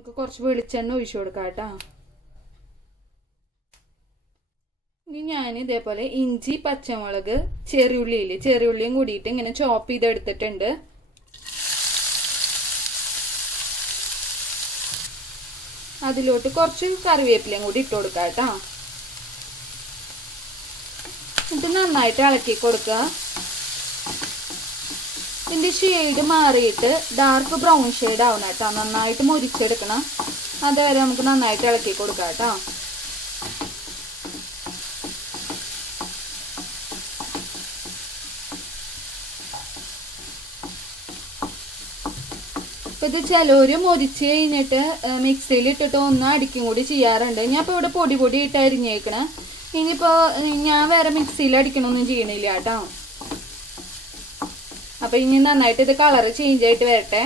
നമുക്ക് കുറച്ച് വെളിച്ചെണ്ണ ഒഴിച്ചു കൊടുക്കാം കേട്ടോ. ഇനി ഞാൻ ഇതേപോലെ ഇഞ്ചി, പച്ചമുളക്, ചെറിയുള്ളിയും കൂടിയിട്ട് ഇങ്ങനെ ചോപ്പ് ചെയ്തെടുത്തിട്ടുണ്ട്. അതിലോട്ട് കുറച്ച് കറിവേപ്പിലയും കൂടി ഇട്ട് കൊടുക്കാം കേട്ടോ. എന്നിട്ട് നന്നായിട്ട് ഇളക്കി കൊടുക്കുക. ഇതിൻ്റെ ഷെയ്ഡ് മാറിയിട്ട് ഡാർക്ക് ബ്രൗൺ ഷെയ്ഡ് ആവണം കേട്ടോ. നന്നായിട്ട് മുരിച്ചെടുക്കണം. അതുവരെ നമുക്ക് നന്നായിട്ട് ഇളക്കി കൊടുക്കാം കേട്ടോ. ഇപ്പം ഇത് ചിലവർ മുരിച്ച് കഴിഞ്ഞിട്ട് മിക്സിയിൽ ഇട്ടിട്ട് ഒന്ന് അടിക്കും കൂടി ചെയ്യാറുണ്ട്. ഞാൻ ഇപ്പോൾ ഇവിടെ പൊടി ഇട്ട് അരിഞ്ഞേക്കണേ. ഇനിയിപ്പോൾ ഞാൻ വേറെ മിക്സിയിൽ അടിക്കണമൊന്നും ചെയ്യണില്ല കേട്ടോ. അപ്പം ഇനി നന്നായിട്ട് ഇത് കളറ് ചേഞ്ച് ആയിട്ട് വരട്ടെ.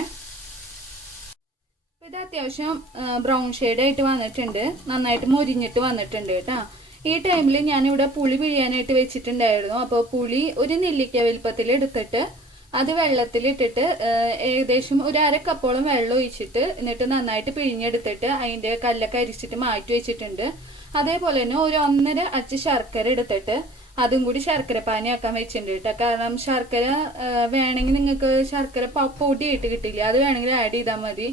ഇത് അത്യാവശ്യം ബ്രൗൺ ഷെയ്ഡായിട്ട് വന്നിട്ടുണ്ട്. നന്നായിട്ട് മുരിഞ്ഞിട്ട് വന്നിട്ടുണ്ട് കേട്ടോ. ഈ ടൈമിൽ ഞാനിവിടെ പുളി പിഴിയാനായിട്ട് വെച്ചിട്ടുണ്ടായിരുന്നു. അപ്പോൾ പുളി ഒരു നെല്ലിക്ക വലുപ്പത്തിൽ എടുത്തിട്ട് അത് വെള്ളത്തിലിട്ടിട്ട് ഏകദേശം ഒരു 1/2 കപ്പോളം വെള്ളം ഒഴിച്ചിട്ട് എന്നിട്ട് നന്നായിട്ട് പിഴിഞ്ഞെടുത്തിട്ട് അതിൻ്റെ കല്ലൊക്കെ അരിച്ചിട്ട് മാറ്റി വെച്ചിട്ടുണ്ട്. അതേപോലെ തന്നെ ഒരു 1.5 അച്ച് ശർക്കര എടുത്തിട്ട് അതും കൂടി ശർക്കര പാനിയാക്കാൻ വെച്ചിട്ടുണ്ട് കേട്ടോ. കാരണം ശർക്കര വേണമെങ്കിൽ നിങ്ങൾക്ക് ശർക്കര പൊടിയായിട്ട് കിട്ടില്ല, അത് വേണമെങ്കിൽ ആഡ് ചെയ്താൽ മതി.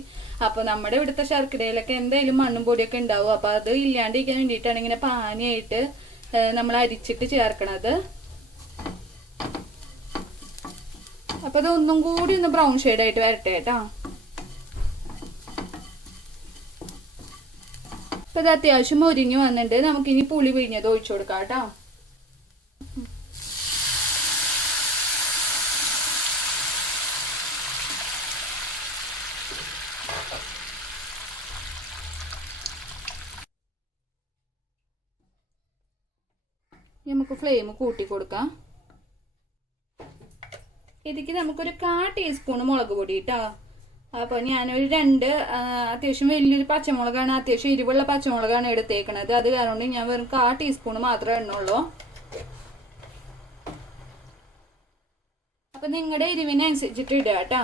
അപ്പോൾ നമ്മുടെ ഇവിടുത്തെ ശർക്കരയിലൊക്കെ എന്തായാലും മണ്ണും പൊടിയൊക്കെ ഉണ്ടാവും. അപ്പോൾ അത് ഇല്ലാണ്ടിരിക്കാൻ വേണ്ടിയിട്ടാണ് ഇങ്ങനെ പാനിയായിട്ട് നമ്മൾ അരിച്ചിട്ട് ചേർക്കണത്. അപ്പോൾ അത് ഒന്നും കൂടി ഒന്ന് ബ്രൗൺ ഷെയ്ഡായിട്ട് വരട്ടെ കേട്ടോ. അപ്പോൾ ഇത് അത്യാവശ്യം മുരിഞ്ഞ് വന്നിട്ട് നമുക്കിനി പുളി പിഴിഞ്ഞത് ഒഴിച്ചു കൊടുക്കാം കേട്ടോ. നമുക്ക് ഫ്ലെയിം കൂട്ടി കൊടുക്കാം. ഇതിക്ക് നമുക്കൊരു 1/4 ടീസ്പൂൺ മുളക് പൊടി കേട്ടോ. അപ്പോൾ ഞാനൊരു 2 അത്യാവശ്യം വലിയൊരു പച്ചമുളകാണ്, അത്യാവശ്യം എരിവുള്ള പച്ചമുളകാണ് എടുത്തേക്കണത്. അത് കാരണം ഞാൻ വെറും 1/4 ടീസ്പൂൺ മാത്രമേ എണ്ണുള്ളൂ. അപ്പം നിങ്ങളുടെ എരിവിനനുസരിച്ചിട്ട് ഇടുക കേട്ടോ.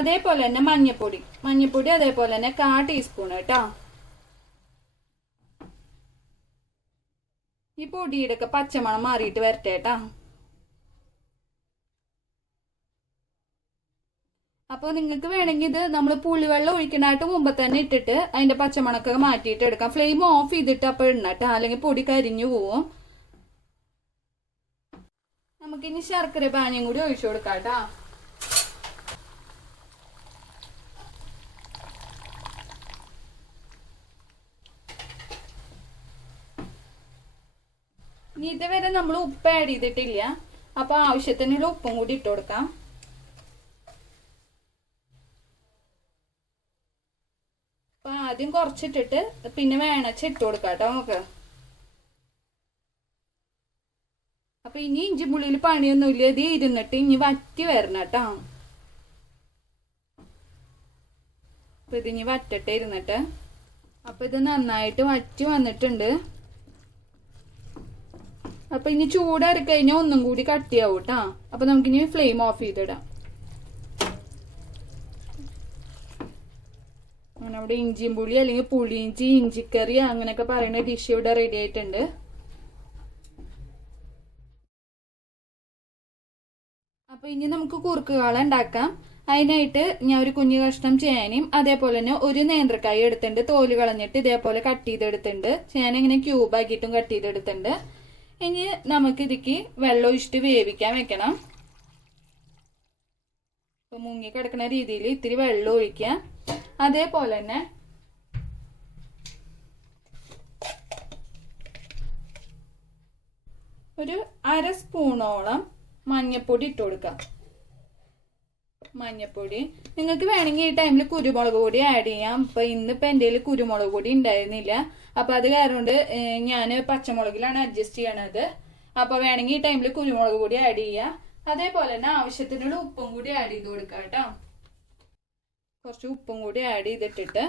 അതേപോലെ തന്നെ മഞ്ഞപ്പൊടി അതേപോലെ തന്നെ 1/4 ടീസ്പൂൺ കേട്ടോ. ഈ പൊടിയുടെ ഒക്കെ പച്ചമണം മാറിയിട്ട് വരട്ടെ കേട്ടോ. അപ്പോൾ നിങ്ങൾക്ക് വേണമെങ്കിൽ ഇത് നമ്മൾ പുളിവെള്ളം ഒഴിക്കണായിട്ട് മുമ്പ് തന്നെ ഇട്ടിട്ട് അതിന്റെ പച്ചമണക്കൊക്കെ മാറ്റിയിട്ട് എടുക്കാം. ഫ്ലെയിം ഓഫ് ചെയ്തിട്ട് അപ്പോൾ ഇടണം കേട്ടോ, അല്ലെങ്കിൽ പൊടി കരിഞ്ഞു പോവും. നമുക്കിനി ശർക്കര പാനിയും കൂടി ഒഴിച്ചു കൊടുക്കാം കേട്ടോ. ഇനി ഇതുവരെ നമ്മൾ ഉപ്പ് ആഡ് ചെയ്തിട്ടില്ല. അപ്പോൾ ആവശ്യത്തിനുള്ള ഉപ്പും കൂടി ഇട്ട് കൊടുക്കാം. അപ്പോൾ ആദ്യം കുറച്ചിട്ടിട്ട് പിന്നെ വേണച്ചിട്ട് കൊടുക്കാം കേട്ടോ നമുക്ക്. അപ്പോൾ ഇനി ഇഞ്ചി പുളിയിൽ പണിയൊന്നുമില്ല. ഇത് ഇരുന്നിട്ട് ഇനി വറ്റി വരണം കേട്ടോ. അപ്പോൾ ഇതിനി വറ്റട്ടെ ഇരുന്നിട്ട്. അപ്പോൾ ഇത് നന്നായിട്ട് വറ്റി വന്നിട്ടുണ്ട്. അപ്പോൾ ഇനി ചൂടാറി കഴിഞ്ഞാൽ ഒന്നും കൂടി കട്ടിയാവും കേട്ടോ. അപ്പോൾ നമുക്കിനി ഫ്ലെയിം ഓഫ് ചെയ്തിടാം. അങ്ങനെ അവിടെ ഇഞ്ചിയും പുളി അല്ലെങ്കിൽ പുളിയിഞ്ചി, ഇഞ്ചിക്കറി അങ്ങനെയൊക്കെ പറയുന്ന ഡിഷ് ഇവിടെ റെഡി ആയിട്ടുണ്ട്. അപ്പോൾ ഇനി നമുക്ക് കുറുക്ക് കാള ഉണ്ടാക്കാം. അതിനായിട്ട് ഞാൻ ഒരു കുഞ്ഞു കഷ്ണം ചേനയും അതേപോലെ തന്നെ ഒരു നേന്ത്രക്കായ എടുത്തിട്ടുണ്ട്. തോല് കളഞ്ഞിട്ട് ഇതേപോലെ കട്ട് ചെയ്തെടുത്തിട്ടുണ്ട്. ചേന ഇങ്ങനെ ക്യൂബാക്കിയിട്ടും കട്ട് ചെയ്തെടുത്തിട്ടുണ്ട്. ഇനി നമുക്ക് ഇതിക്ക് വെള്ളം ഒഴിച്ചിട്ട് വേവിക്കാൻ വെക്കണം. ഇപ്പൊ മുങ്ങി കിടക്കുന്ന രീതിയിൽ ഇത്തിരി വെള്ളം ഒഴിക്കാം. അതേപോലെ തന്നെ ഒരു 1/2 സ്പൂണോളം മഞ്ഞപ്പൊടി ഇട്ട് കൊടുക്കാം. മഞ്ഞപ്പൊടി നിങ്ങൾക്ക് വേണമെങ്കിൽ ഈ ടൈമിൽ കുരുമുളക് പൊടി ആഡ് ചെയ്യാം. ഇപ്പൊ ഇന്നിപ്പോ എൻ്റെ കയ്യിൽ കുരുമുളക് പൊടി ഉണ്ടായിരുന്നില്ല. അപ്പൊ അത് കാരണം കൊണ്ട് ഞാൻ പച്ചമുളകിലാണ് അഡ്ജസ്റ്റ് ചെയ്യണത്. അപ്പൊ വേണമെങ്കിൽ ഈ ടൈമിൽ കുരുമുളക് പൊടി ആഡ് ചെയ്യാം. അതേപോലെ തന്നെ ആവശ്യത്തിനുള്ള ഉപ്പും കൂടി ആഡ് ചെയ്ത് കൊടുക്കാം കേട്ടോ. കുറച്ച് ഉപ്പും കൂടി ആഡ് ചെയ്തിട്ടിട്ട്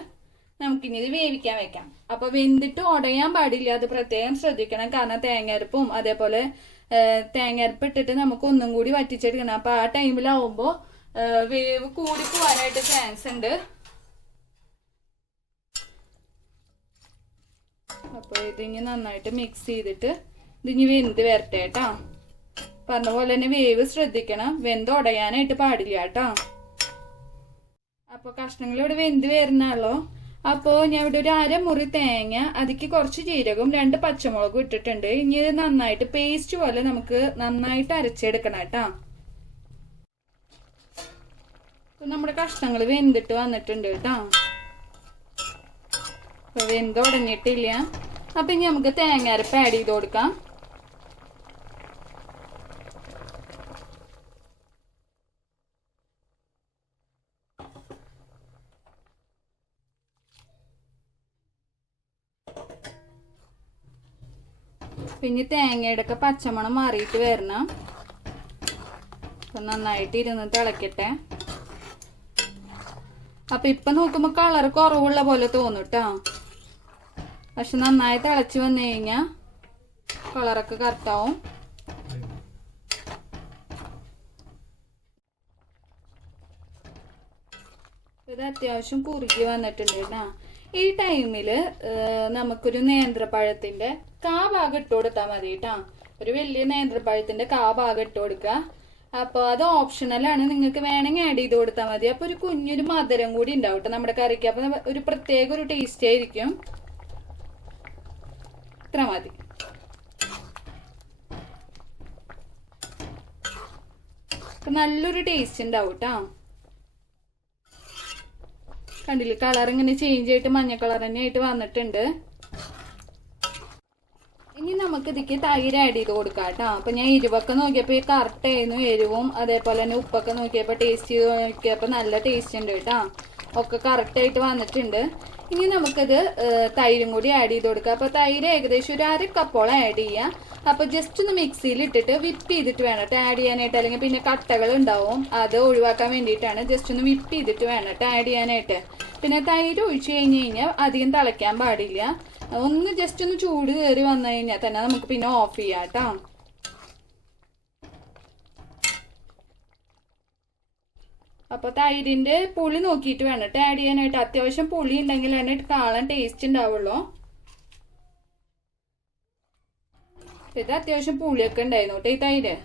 നമുക്കിനി ഇത് വേവിക്കാൻ വെക്കാം. അപ്പൊ വെന്തിട്ട് ഉടയാൻ പാടില്ല, അത് പ്രത്യേകം ശ്രദ്ധിക്കണം. കാരണം തേങ്ങയരപ്പും അതേപോലെ തേങ്ങയരപ്പ് ഇട്ടിട്ട് നമുക്ക് ഒന്നും കൂടി വറ്റിച്ചെടുക്കണം. അപ്പൊ ആ ടൈമിലാവുമ്പോ വേവ് കൂടി പോവാനായിട്ട് ചാൻസ് ഉണ്ട്. അപ്പോൾ ഇതിനി നന്നായിട്ട് മിക്സ് ചെയ്തിട്ട് ഇതിനി വെന്ത് വരട്ടെ കേട്ടോ. പറഞ്ഞ പോലെ തന്നെ വേവ് ശ്രദ്ധിക്കണം, വെന്ത് ഉടയാനായിട്ട് പാടില്ല കേട്ടോ. അപ്പോൾ കഷ്ണങ്ങൾ ഇവിടെ വെന്ത് വരുന്നല്ലോ. അപ്പോൾ ഞാൻ ഇവിടെ ഒരു അരമുറി തേങ്ങ, അതിക്ക് കുറച്ച് ജീരകവും 2 പച്ചമുളകും ഇട്ടിട്ടുണ്ട്. ഇനി ഇത് നന്നായിട്ട് പേസ്റ്റ് പോലെ നമുക്ക് നന്നായിട്ട് അരച്ചെടുക്കണം കേട്ടോ. നമ്മുടെ കഷ്ണങ്ങൾ വെന്തിട്ട് വന്നിട്ടുണ്ട് കേട്ടോ. അപ്പൊ വെന്ത് ഉടഞ്ഞിട്ടില്ല. അപ്പൊ ഇനി നമുക്ക് തേങ്ങ അരപ്പ് ആഡ് ചെയ്ത് കൊടുക്കാം. പിന്നെ തേങ്ങയുടെ ഒക്കെ പച്ചമണം മാറിയിട്ട് വരണം. അപ്പൊ നന്നായിട്ട് ഇരുന്ന് തിളക്കട്ടെ. അപ്പൊ ഇപ്പൊ നോക്കുമ്പോ കളർ കുറവുള്ള പോലെ തോന്നും കേട്ടോ. പക്ഷെ നന്നായി തിളച്ച് വന്നു കഴിഞ്ഞാ കളറൊക്കെ കറക്റ്റാവും. ഇത് അത്യാവശ്യം കുറുകി വന്നിട്ടുണ്ട് കേട്ടോ. ഈ ടൈമില് നമുക്കൊരു നേന്ത്രപ്പഴത്തിന്റെ ഭാഗം ഇട്ട് കൊടുത്താൽ മതി കേട്ടോ. ഒരു വലിയ നേന്ത്രപ്പഴത്തിന്റെ ഭാഗം ഇട്ട് കൊടുക്കുക. അപ്പൊ അത് ഓപ്ഷണലാണ്, നിങ്ങൾക്ക് വേണമെങ്കിൽ ആഡ് ചെയ്ത് കൊടുത്താൽ മതി. അപ്പൊ ഒരു കുഞ്ഞൊരു മധുരം കൂടി ഉണ്ടാവും കേട്ടോ നമ്മുടെ കറിക്ക്. അപ്പൊ ഒരു പ്രത്യേക ഒരു ടേസ്റ്റ് ആയിരിക്കും. ഇത്ര മതി. നല്ലൊരു ടേസ്റ്റ് ഉണ്ടാവും കേട്ടോ. കണ്ടില്ലേ, കളർ ഇങ്ങനെ ചേഞ്ച് ആയിട്ട് മഞ്ഞ കളർ തന്നെ ആയിട്ട് വന്നിട്ടുണ്ട്. ഇനി നമുക്ക് ഇതിക്ക് തൈര് ആഡ് ചെയ്ത് കൊടുക്കാം കേട്ടോ. അപ്പൊ ഞാൻ എരിവൊക്കെ നോക്കിയപ്പോ കറക്റ്റ് ആയിരുന്നു. എരിവും അതേപോലെ തന്നെ ഉപ്പൊക്കെ നോക്കിയപ്പോ ടേസ്റ്റ് ചെയ്ത് നോക്കിയപ്പോ നല്ല ടേസ്റ്റ് ഉണ്ട് കേട്ടോ. ഒക്കെ കറക്റ്റ് ആയിട്ട് വന്നിട്ടുണ്ട്. ഇനി നമുക്കത് തൈരും കൂടി ആഡ് ചെയ്ത് കൊടുക്കാം. അപ്പൊ തൈര് ഏകദേശം ഒരു 1/2 കപ്പോളം ആഡ് ചെയ്യാം. അപ്പൊ ജസ്റ്റ് ഒന്ന് മിക്സിയിൽ ഇട്ടിട്ട് വിപ്പ് ചെയ്തിട്ട് വേണം കേട്ടോ ആഡ് ചെയ്യാനായിട്ട്. അല്ലെങ്കിൽ പിന്നെ കട്ടകൾ ഉണ്ടാവും, അത് ഒഴിവാക്കാൻ വേണ്ടിയിട്ടാണ്. ജസ്റ്റ് ഒന്ന് വിപ്പ് ചെയ്തിട്ട് വേണം കേട്ടോ ആഡ് ചെയ്യാനായിട്ട്. പിന്നെ തൈര് ഒഴിച്ചു കഴിഞ്ഞ് കഴിഞ്ഞാൽ അധികം തിളയ്ക്കാൻ പാടില്ല. ഒന്ന് ജസ്റ്റ് ഒന്ന് ചൂട് കയറി വന്നു കഴിഞ്ഞാൽ തന്നെ നമുക്ക് പിന്നെ ഓഫ് ചെയ്യാം കേട്ടോ. അപ്പൊ തൈരിന്റെ പുളി നോക്കിയിട്ട് വേണം കേട്ടോ ആഡ് ചെയ്യാനായിട്ട്. അത്യാവശ്യം പുളി ഉണ്ടെങ്കിലാണ് കാണാൻ ടേസ്റ്റ് ഉണ്ടാവുള്ളൂ. ഇത് അത്യാവശ്യം പുളിയൊക്കെ ഉണ്ടായിരുന്നു കേട്ടോ ഈ തൈര്.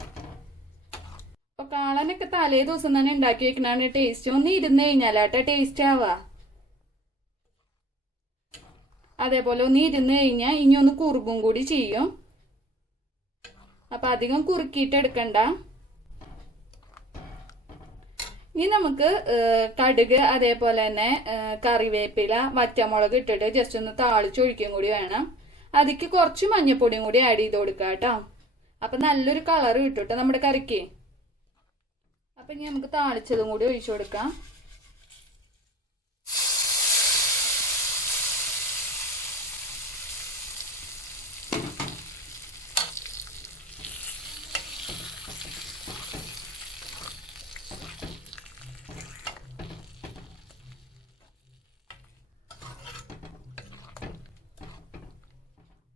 അപ്പൊ കാളനൊക്കെ തലേ ദിവസം തന്നെ ഉണ്ടാക്കി വെക്കണാണ് ടേസ്റ്റ്. ഒന്ന് ഇരുന്ന് കഴിഞ്ഞാലാട്ടോ ടേസ്റ്റ് ആവാ. അതേപോലെ ഒന്ന് ഇരുന്ന് കഴിഞ്ഞാൽ ഇനി ഒന്ന് കുറുകും കൂടി ചെയ്യും. അപ്പൊ അധികം കുറുക്കിയിട്ട് എടുക്കണ്ട. ഇനി നമുക്ക് കടുക് അതേപോലെ തന്നെ കറിവേപ്പില വറ്റമുളക് ഇട്ടിട്ട് ജസ്റ്റ് ഒന്ന് താളിച്ചൊഴിക്കും കൂടി വേണം. അതിക്ക് കുറച്ച് മഞ്ഞപ്പൊടിയും കൂടി ആഡ് ചെയ്ത് കൊടുക്കുക കേട്ടോ. അപ്പൊ നല്ലൊരു കളർ കിട്ടും കേട്ടോ നമ്മുടെ കറിക്ക്. അപ്പൊ ഇനി നമുക്ക് താളിച്ചതും കൂടി ഒഴിച്ചു കൊടുക്കാം.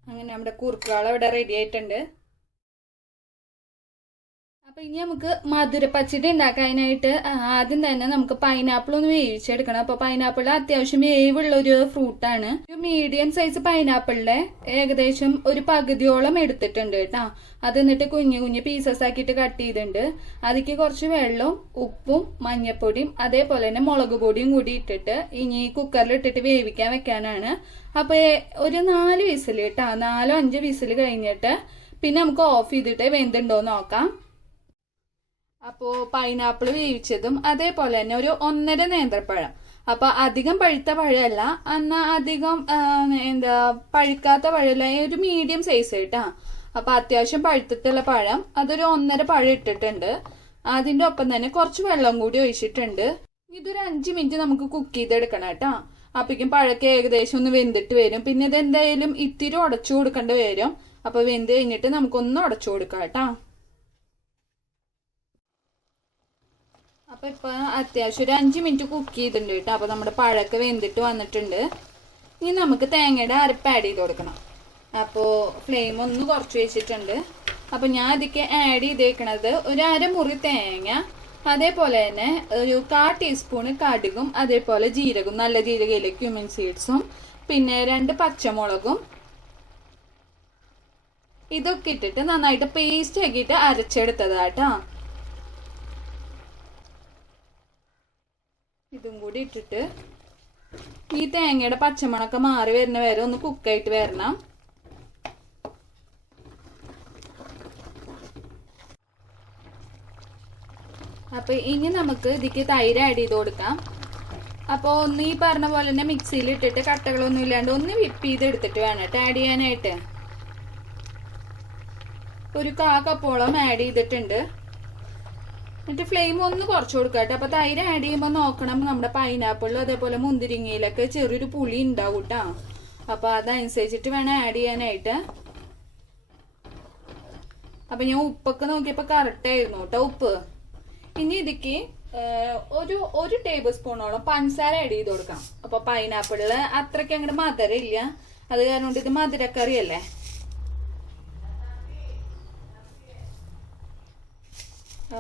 അങ്ങനെ നമ്മുടെ കുറുക്കാള ഇവിടെ റെഡി ആയിട്ടുണ്ട്. അപ്പൊ ഇനി നമുക്ക് മധുര പച്ചടി ഉണ്ടാക്കാനായിട്ട് ആദ്യം തന്നെ നമുക്ക് പൈനാപ്പിൾ ഒന്ന് വേവിച്ചെടുക്കണം. അപ്പൊ പൈനാപ്പിൾ അത്യാവശ്യം വേവുള്ള ഒരു ഫ്രൂട്ടാണ്. ഒരു മീഡിയം സൈസ് പൈനാപ്പിളിന്റെ ഏകദേശം ഒരു പകുതിയോളം എടുത്തിട്ടുണ്ട് കേട്ടോ. അത് എന്നിട്ട് കുഞ്ഞു കുഞ്ഞു പീസസ് ആക്കിയിട്ട് കട്ട് ചെയ്തിട്ടുണ്ട്. അതിക്ക് കുറച്ച് വെള്ളവും ഉപ്പും മഞ്ഞപ്പൊടിയും അതേപോലെ തന്നെ മുളക് പൊടിയും കൂടി ഇട്ടിട്ട് ഇനി കുക്കറിൽ ഇട്ടിട്ട് വേവിക്കാൻ വെക്കാനാണ്. അപ്പൊ ഒരു 4 വിസിൽ കേട്ടോ, 4-5 വിസിൽ കഴിഞ്ഞിട്ട് പിന്നെ നമുക്ക് ഓഫ് ചെയ്തിട്ട് വെന്തുണ്ടോന്ന് നോക്കാം. അപ്പോ പൈനാപ്പിൾ വേവിച്ചതും അതേപോലെ തന്നെ ഒരു 1.5 നേന്ത്രപ്പഴം. അപ്പൊ അധികം പഴുത്ത പഴമല്ല, എന്നാ അധികം പഴുക്കാത്ത പഴമല്ല, ഒരു മീഡിയം സൈസ് കേട്ടാ. അപ്പൊ അത്യാവശ്യം പഴുത്തിട്ടുള്ള പഴം അതൊരു 1.5 പഴം ഇട്ടിട്ടുണ്ട്. അതിന്റെ ഒപ്പം തന്നെ കുറച്ച് വെള്ളം കൂടി ഒഴിച്ചിട്ടുണ്ട്. ഇതൊരു 5 മിനിറ്റ് നമുക്ക് കുക്ക് ചെയ്തെടുക്കണം കേട്ടോ. അപ്പോഴേക്കും പഴക്കെ ഏകദേശം ഒന്ന് വെന്തിട്ട് വരും. പിന്നെ ഇത് എന്തായാലും ഇത്തിരി ഉടച്ചു കൊടുക്കേണ്ടി വരും. അപ്പൊ വെന്ത് കഴിഞ്ഞിട്ട് നമുക്കൊന്ന് ഉടച്ചു കൊടുക്കാം കേട്ടോ. അപ്പൊ ഇപ്പൊ അത്യാവശ്യം ഒരു 5 മിനിറ്റ് കുക്ക് ചെയ്തിട്ടുണ്ട് കേട്ടോ. അപ്പൊ നമ്മുടെ പഴക്കെ വെന്തിട്ട് വന്നിട്ടുണ്ട്. ഇനി നമുക്ക് തേങ്ങയുടെ അരപ്പ് ആഡ് ചെയ്ത് കൊടുക്കണം. അപ്പോൾ ഫ്ലെയിം ഒന്ന് കുറച്ച് വെച്ചിട്ടുണ്ട്. അപ്പൊ ഞാൻ അതിക്ക് ആഡ് ചെയ്തേക്കണത് ഒരു 1/2 മുറി തേങ്ങ, അതേപോലെ തന്നെ ഒരു 1/4 ടീസ്പൂണ് കടുകും അതേപോലെ ജീരകവും, നല്ല ജീരകയിലെ ക്യുമിൻ സീഡ്സും, പിന്നെ 2 പച്ചമുളകും, ഇതൊക്കെ ഇട്ടിട്ട് നന്നായിട്ട് പേസ്റ്റ് ആക്കിയിട്ട് അരച്ചെടുത്തതാട്ടാ. ഇതും കൂടി ഇട്ടിട്ട് ഈ തേങ്ങയുടെ പച്ചമണൊക്കെ മാറി വരുന്ന വരെ ഒന്ന് കുക്കായിട്ട് വരണം. അപ്പൊ ഇനി നമുക്ക് ഇതിക്ക് തൈര് ആഡ് ചെയ്ത് കൊടുക്കാം. അപ്പോൾ ഒന്ന് ഈ പറഞ്ഞ പോലെ തന്നെ മിക്സിയിൽ ഇട്ടിട്ട് കട്ടകളൊന്നും ഇല്ലാണ്ട് ഒന്ന് വിപ്പ് ചെയ്ത് എടുത്തിട്ട് വേണം കേട്ടോ ആഡ് ചെയ്യാനായിട്ട്. ഒരു 1/4 കപ്പോളം ആഡ് ചെയ്തിട്ടുണ്ട്. എന്നിട്ട് ഫ്ലെയിം ഒന്ന് കുറച്ച് കൊടുക്കുക കേട്ടോ. അപ്പൊ തൈര് ആഡ് ചെയ്യുമ്പോൾ നോക്കണം, നമ്മുടെ പൈനാപ്പിളിലും അതേപോലെ മുന്തിരിങ്ങയിലൊക്കെ ചെറിയൊരു പുളി ഉണ്ടാവും കേട്ടോ. അപ്പൊ അതനുസരിച്ചിട്ട് വേണം ആഡ് ചെയ്യാനായിട്ട്. അപ്പൊ ഞാൻ ഉപ്പൊക്കെ നോക്കിയപ്പോ കറക്റ്റ് ആയിരുന്നു കേട്ടോ ഉപ്പ്. ഇനി ഇതിക്ക് ഒരു ടേബിൾ സ്പൂണോളം പഞ്ചസാര ആഡ് ചെയ്ത് കൊടുക്കാം. അപ്പൊ പൈനാപ്പിളില് അത്രയ്ക്ക് അങ്ങോട്ട് മധുരം ഇല്ല, അത് കാരണം കൊണ്ട് ഇത് മധുരക്കറിയല്ലേ.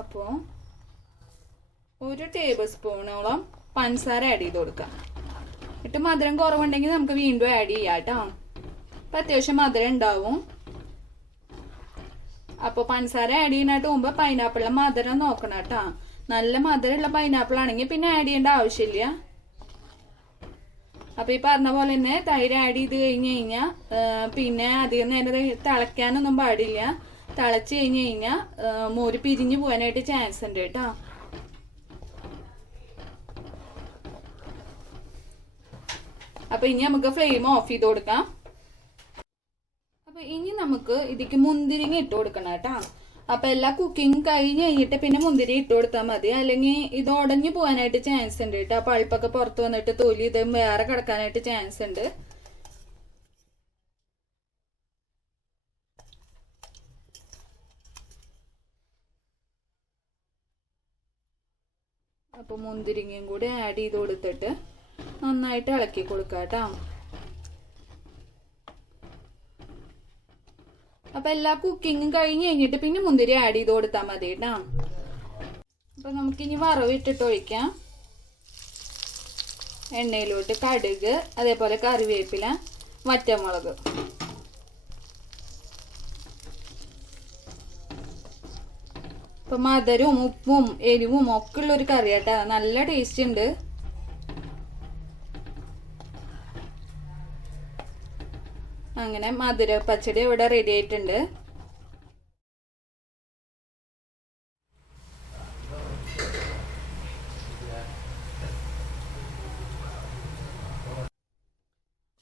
അപ്പോ 1 ടേബിൾ സ്പൂണോളം പഞ്ചസാര ആഡ് ചെയ്ത് കൊടുക്കാം. എന്നിട്ട് മധുരം കുറവുണ്ടെങ്കിൽ നമുക്ക് വീണ്ടും ആഡ് ചെയ്യാം കേട്ടോ. അപ്പൊ അത്യാവശ്യം മധുരം ഉണ്ടാവും. അപ്പൊ പഞ്ചസാര ആഡ് ചെയ്യാനായിട്ട് മുമ്പ് പൈനാപ്പിളിലെ മധുരം നോക്കണം കേട്ടോ. നല്ല മധുരമുള്ള പൈനാപ്പിൾ ആണെങ്കിൽ പിന്നെ ആഡ് ചെയ്യേണ്ട ആവശ്യമില്ല. അപ്പൊ ഈ പറഞ്ഞ പോലെ തന്നെ തൈര് ആഡ് ചെയ്ത് കഴിഞ്ഞ് കഴിഞ്ഞാൽ പിന്നെ അധികം നേരം തിളയ്ക്കാനൊന്നും പാടില്ല. തിളച്ച് കഴിഞ്ഞ് കഴിഞ്ഞാൽ മോര് പിരിഞ്ഞു പോകാനായിട്ട് ചാൻസ് ഉണ്ട് കേട്ടോ. അപ്പൊ ഇനി നമുക്ക് ഫ്ലെയിം ഓഫ് ചെയ്ത് കൊടുക്കാം. അപ്പൊ ഇനി നമുക്ക് ഇതിക്ക് മുന്തിരിങ്ങ ഇട്ട് കൊടുക്കണം കേട്ടോ. അപ്പൊ എല്ലാ കുക്കിംഗ് കഴിഞ്ഞ് കഴിഞ്ഞിട്ട് പിന്നെ മുന്തിരി ഇട്ട് കൊടുത്താൽ മതി, അല്ലെങ്കിൽ ഇത് ഉടഞ്ഞു പോകാനായിട്ട് ചാൻസ് ഉണ്ട് കേട്ടോ. പൾപ്പൊക്കെ പുറത്ത് വന്നിട്ട് തൊലി ഇത് വേറെ കിടക്കാനായിട്ട് ചാൻസ് ഉണ്ട്. അപ്പൊ മുന്തിരിങ്ങയും കൂടി ആഡ് ചെയ്ത് കൊടുത്തിട്ട് നന്നായിട്ട് ഇളക്കി കൊടുക്കാം കേട്ടോ. അപ്പൊ എല്ലാ കുക്കിങ്ങും കഴിഞ്ഞ് കഴിഞ്ഞിട്ട് പിന്നെ മുന്തിരി ആഡ് ചെയ്ത് കൊടുത്താൽ മതി കേട്ടോ. അപ്പൊ നമുക്കിനി വറവ് ഇട്ടിട്ട് ഒഴിക്കാം. എണ്ണയിലോട്ട് കടുക്, അതേപോലെ കറിവേപ്പില, വറ്റമുളക്. ഇപ്പൊ മധുരവും ഉപ്പും എരിവും ഒക്കെ ഉള്ള ഒരു കറി കേട്ടോ. നല്ല ടേസ്റ്റ് ഉണ്ട്. അങ്ങനെ മധുര പച്ചടി ഇവിടെ റെഡി ആയിട്ടുണ്ട്.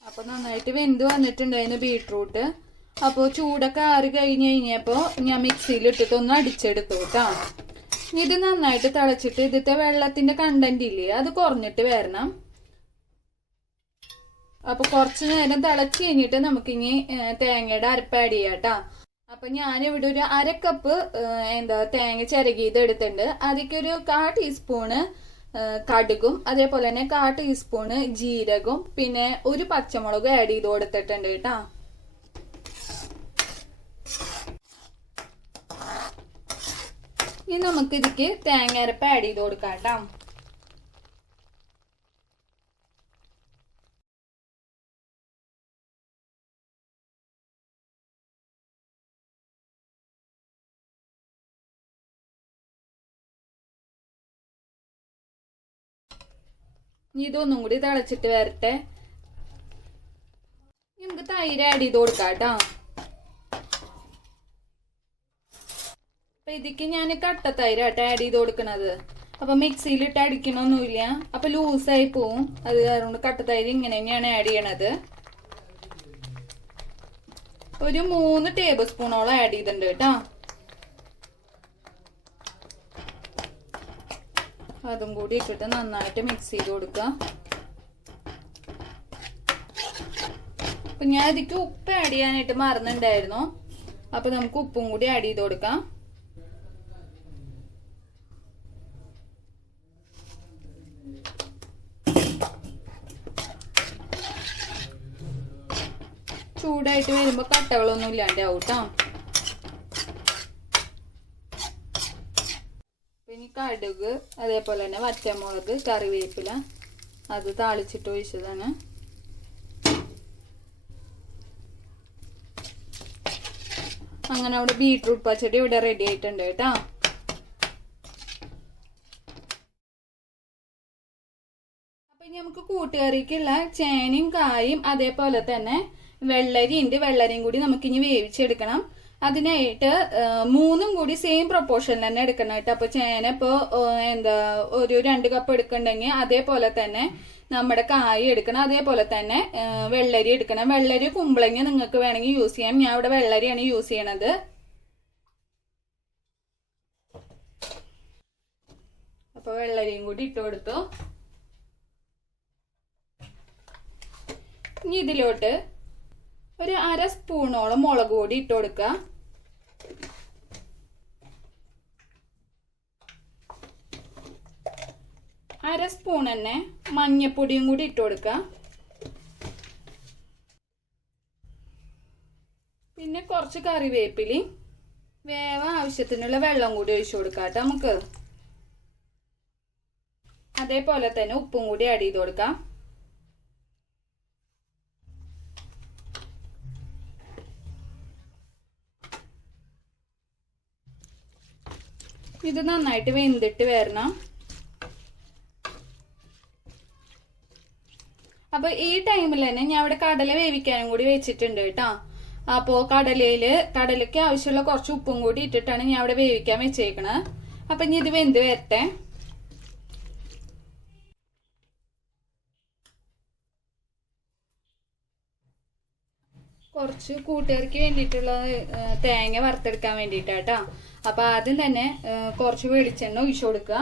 അപ്പൊ നന്നായിട്ട് വെന്ത് വന്നിട്ടുണ്ടായിരുന്നു ബീട്രൂട്ട്. അപ്പോൾ ചൂടൊക്കെ ആറി കഴിഞ്ഞ് കഴിഞ്ഞപ്പോ ഞാൻ മിക്സിയിൽ ഇട്ടിട്ട് ഒന്ന് അടിച്ചെടുത്തു കേട്ടോ. ഇത് നന്നായിട്ട് തിളച്ചിട്ട് ഇതിത്തെ വെള്ളത്തിന്റെ കണ്ടന്റ് ഇല്ലേ അത് കുറഞ്ഞിട്ട് വരണം. അപ്പൊ കുറച്ചു നേരം തിളച്ച് കഴിഞ്ഞിട്ട് നമുക്കിനി തേങ്ങയുടെ അരപ്പ് ആഡ് ചെയ്യാം കേട്ടോ. അപ്പൊ ഞാനിവിടെ ഒരു 1/2 കപ്പ് തേങ്ങ ചിരകിയത് എടുത്തിട്ടുണ്ട്. അതിലേക്ക് ഒരു 1/4 ടീസ്പൂണ് കടുകും അതേപോലെ തന്നെ 1/4 ടീസ്പൂണ് ജീരകവും പിന്നെ ഒരു പച്ചമുളക് ആഡ് ചെയ്ത് കൊടുത്തിട്ടുണ്ട് കേട്ടോ. ഇനി നമുക്ക് ഇതിക്ക് തേങ്ങ അരപ്പ് ആഡ് ചെയ്ത് കൊടുക്കാം കേട്ടോ. ഇനി ഇതൊന്നും കൂടി തിളച്ചിട്ട് വരട്ടെ. നമുക്ക് തൈര് ആഡ് ചെയ്ത് കൊടുക്കാം കേട്ടോ. അപ്പൊ ഇതിക്ക് ഞാൻ കട്ട തൈരാട്ടോ ആഡ് ചെയ്ത് കൊടുക്കണത്. അപ്പൊ മിക്സിയിലിട്ട് അടിക്കണമൊന്നുമില്ല, അപ്പൊ ലൂസായി പോവും. അത് കാരണം കട്ട തൈര് ഇങ്ങനെ തന്നെയാണ് ആഡ് ചെയ്യണത്. ഒരു 3 ടേബിൾ സ്പൂണോളം ആഡ് ചെയ്തിട്ടുണ്ട് കേട്ടോ. അതും കൂടി ഇട്ടിട്ട് നന്നായിട്ട് മിക്സ് ചെയ്ത് കൊടുക്കുക. അപ്പൊ ഞാൻ ഇതിക്ക് ഉപ്പ് ആഡ് ചെയ്യാനായിട്ട് മറന്നിട്ടുണ്ടായിരുന്നു. അപ്പൊ നമുക്ക് ഉപ്പും കൂടി ആഡ് ചെയ്ത് കൊടുക്കാം. ചൂടായിട്ട് വരുമ്പോ കട്ടകളൊന്നും ഇല്ലാണ്ടാവും കേട്ടോ. ഇനി കടുക് അതേപോലെ തന്നെ വറ്റമുളക് കറിവേപ്പില അത് താളിച്ചിട്ട് ഒഴിച്ചതാണ്. അങ്ങനെ അവിടെ ബീട്രൂട്ട് പച്ചടി ഇവിടെ റെഡി ആയിട്ടുണ്ട് കേട്ടോ. അപ്പൊ ഇനി നമുക്ക് കൂട്ടുകറിക്കുള്ള ചേനയും കായും അതേപോലെ തന്നെ വെള്ളരിയും കൂടി നമുക്ക് ഇനി വേവിച്ചെടുക്കണം. അതിനായിട്ട് 3 കൂടി സെയിം പ്രൊപ്പോർഷനിൽ തന്നെ എടുക്കണം കേട്ടോ. അപ്പൊ ചേന ഇപ്പോ ഒരു 2 കപ്പ് എടുക്കണ്ടെങ്കിൽ അതേപോലെ തന്നെ നമ്മുടെ കായ എടുക്കണം, അതേപോലെ തന്നെ വെള്ളരി എടുക്കണം. വെള്ളരി കുമ്പളങ്ങ നിങ്ങൾക്ക് വേണമെങ്കിൽ യൂസ് ചെയ്യാം. ഞാൻ ഇവിടെ വെള്ളരിയാണ് യൂസ് ചെയ്യണത്. അപ്പൊ വെള്ളരിയും കൂടി ഇട്ട് കൊടുത്തു. ഇനി ഇതിലോട്ട് ഒരു 1/2 സ്പൂണോളം മുളക് പൊടി ഇട്ട് കൊടുക്കുക. അര സ്പൂൺ തന്നെ മഞ്ഞപ്പൊടിയും കൂടി ഇട്ട് കൊടുക്കുക. പിന്നെ കുറച്ച് കറിവേപ്പിലയും വേവ ആവശ്യത്തിനുള്ള വെള്ളം കൂടി ഒഴിച്ചു കൊടുക്കാം കേട്ടോ നമുക്ക്. അതേപോലെ തന്നെ ഉപ്പും കൂടി ആഡ് ചെയ്ത് കൊടുക്കാം. ഇത് നന്നായിട്ട് വെന്തിട്ട് വരണം. അപ്പൊ ഈ ടൈമിൽ തന്നെ ഞാൻ ഇവിടെ കടല വേവിക്കാനും കൂടി വെച്ചിട്ടുണ്ട് കേട്ടോ. അപ്പോ കടലയ്ക്ക് ആവശ്യമുള്ള കുറച്ച് ഉപ്പും കൂടി ഇട്ടിട്ടാണ് ഞാൻ ഇവിടെ വേവിക്കാൻ വെച്ചേക്കണത്. അപ്പൊ ഇനി ഇത് വെന്ത് വരട്ടെ. കുറച്ച് കൂട്ടുകാർക്ക് വേണ്ടിയിട്ടുള്ള തേങ്ങ വറുത്തെടുക്കാൻ വേണ്ടിയിട്ടാട്ടോ. അപ്പൊ ആദ്യം തന്നെ കുറച്ച് വെളിച്ചെണ്ണ ഒഴിച്ചു കൊടുക്കുക.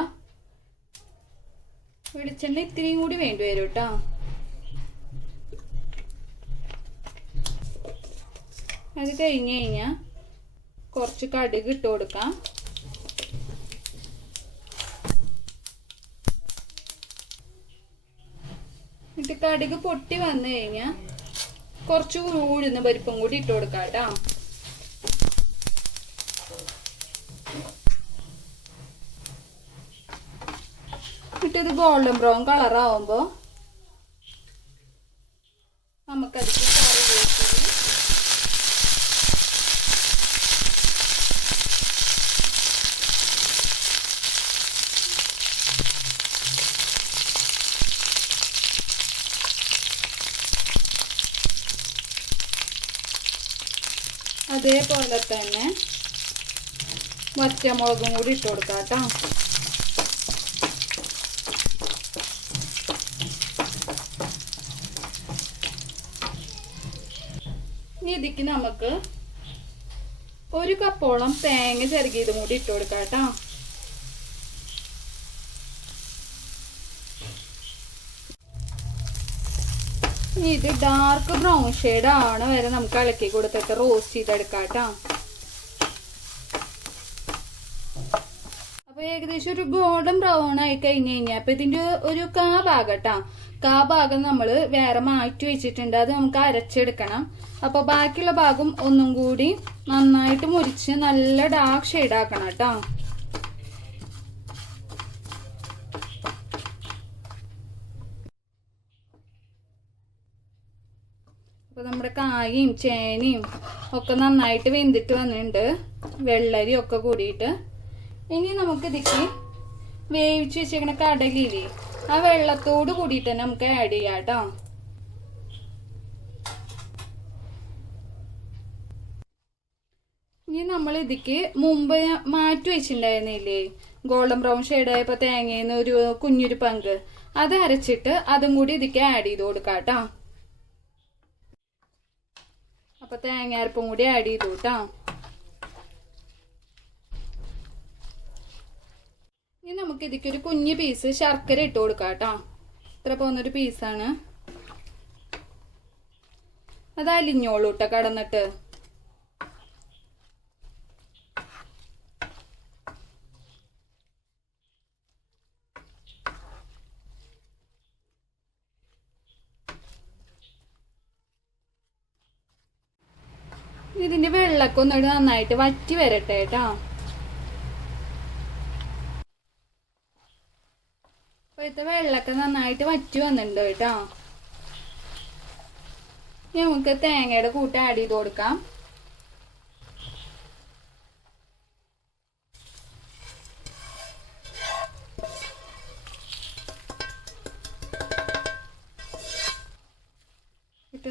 വെളിച്ചെണ്ണ ഇത്തിരിയും കൂടി വേണ്ടി വരും കേട്ടോ. അത് കഴിഞ്ഞ് കഴിഞ്ഞാൽ കുറച്ച് കടുക് ഇട്ട് കൊടുക്കാം. എന്നിട്ട് കടുക് പൊട്ടി വന്നു കഴിഞ്ഞാൽ കുറച്ച് ഉഴുന്ന് പരിപ്പും കൂടി ഇട്ട് കൊടുക്കാം കേട്ടോ. എന്നിട്ടിത് ഗോൾഡൻ ബ്രൗൺ കളറാവുമ്പോൾ നമുക്കത് അതേപോലെ തന്നെ വറ്റമുളകും കൂടി ഇട്ട് കൊടുക്കാം കേട്ടോ. ഇനി ഇതിക്ക് നമുക്ക് 1 കപ്പോളം തേങ്ങ ചിരകിയതും കൂടി ഇട്ട് കൊടുക്കാം കേട്ടോ. ഇനി ഇത് ഡാർക്ക് ബ്രൗൺ ഷെയ്ഡ് ആണ് വരെ നമുക്ക് ഇളക്കി കൊടുത്തിട്ട് റോസ്റ്റ് ചെയ്തെടുക്കാം കേട്ടോ. അപ്പൊ ഏകദേശം ഒരു ഗോൾഡൻ ബ്രൗൺ ആയി കഴിഞ്ഞ് കഴിഞ്ഞാൽ അപ്പൊ ഇതിന്റെ ഒരു കാ ഭാഗം നമ്മൾ വേറെ മാറ്റി വെച്ചിട്ടുണ്ട്. അത് നമുക്ക് അരച്ചെടുക്കണം. അപ്പൊ ബാക്കിയുള്ള ഭാഗം ഒന്നും കൂടി നന്നായിട്ട് മുരിച്ച് നല്ല ഡാർക്ക് ഷെയ്ഡ് ആക്കണം കേട്ടോ. അപ്പൊ നമ്മുടെ കായും ചേനയും ഒക്കെ നന്നായിട്ട് വെന്തിട്ട് വന്നിട്ടുണ്ട്, വെള്ളരി ഒക്കെ കൂടിയിട്ട്. ഇനി നമുക്ക് ഇതിക്ക് വേവിച്ച് വെച്ചേക്കണ കടലില്ലേ, ആ വെള്ളത്തോട് കൂടിയിട്ട് തന്നെ നമുക്ക് ആഡ് ചെയ്യാം കേട്ടോ. ഇനി നമ്മൾ ഇതിക്ക് മുമ്പ് മാറ്റി വെച്ചിട്ടുണ്ടായിരുന്നില്ലേ, ഗോൾഡൻ ബ്രൗൺ ഷെയ്ഡായപ്പോ തേങ്ങയെന്ന് ഒരു കുഞ്ഞൊരു പങ്ക്, അത് അരച്ചിട്ട് അതും കൂടി ഇതിക്ക് ആഡ് ചെയ്ത് കൊടുക്കാം കേട്ടോ. അപ്പൊ തേങ്ങ അരപ്പും കൂടി ആഡ് ചെയ്തു കേട്ടോ. ഇനി നമുക്ക് ഇതിക്ക് ഒരു കുഞ്ഞു പീസ് ശർക്കര ഇട്ട് കൊടുക്കാം കേട്ടോ. ഇത്ര പോകുന്നൊരു പീസാണ്. അത് അലിഞ്ഞോളൂ കേട്ടോ കടന്നിട്ട്. ഇതിന്റെ വെള്ളമൊക്കെ ഒന്നിട്ട് നന്നായിട്ട് വറ്റി വരട്ടെ കേട്ടോ. ഇപ്പോഴത്തെ വെള്ളമൊക്കെ നന്നായിട്ട് വറ്റി വന്നിട്ടുണ്ട് കേട്ടോ. നമുക്ക് തേങ്ങയുടെ കൂട്ട് ആഡ് ചെയ്ത് കൊടുക്കാം.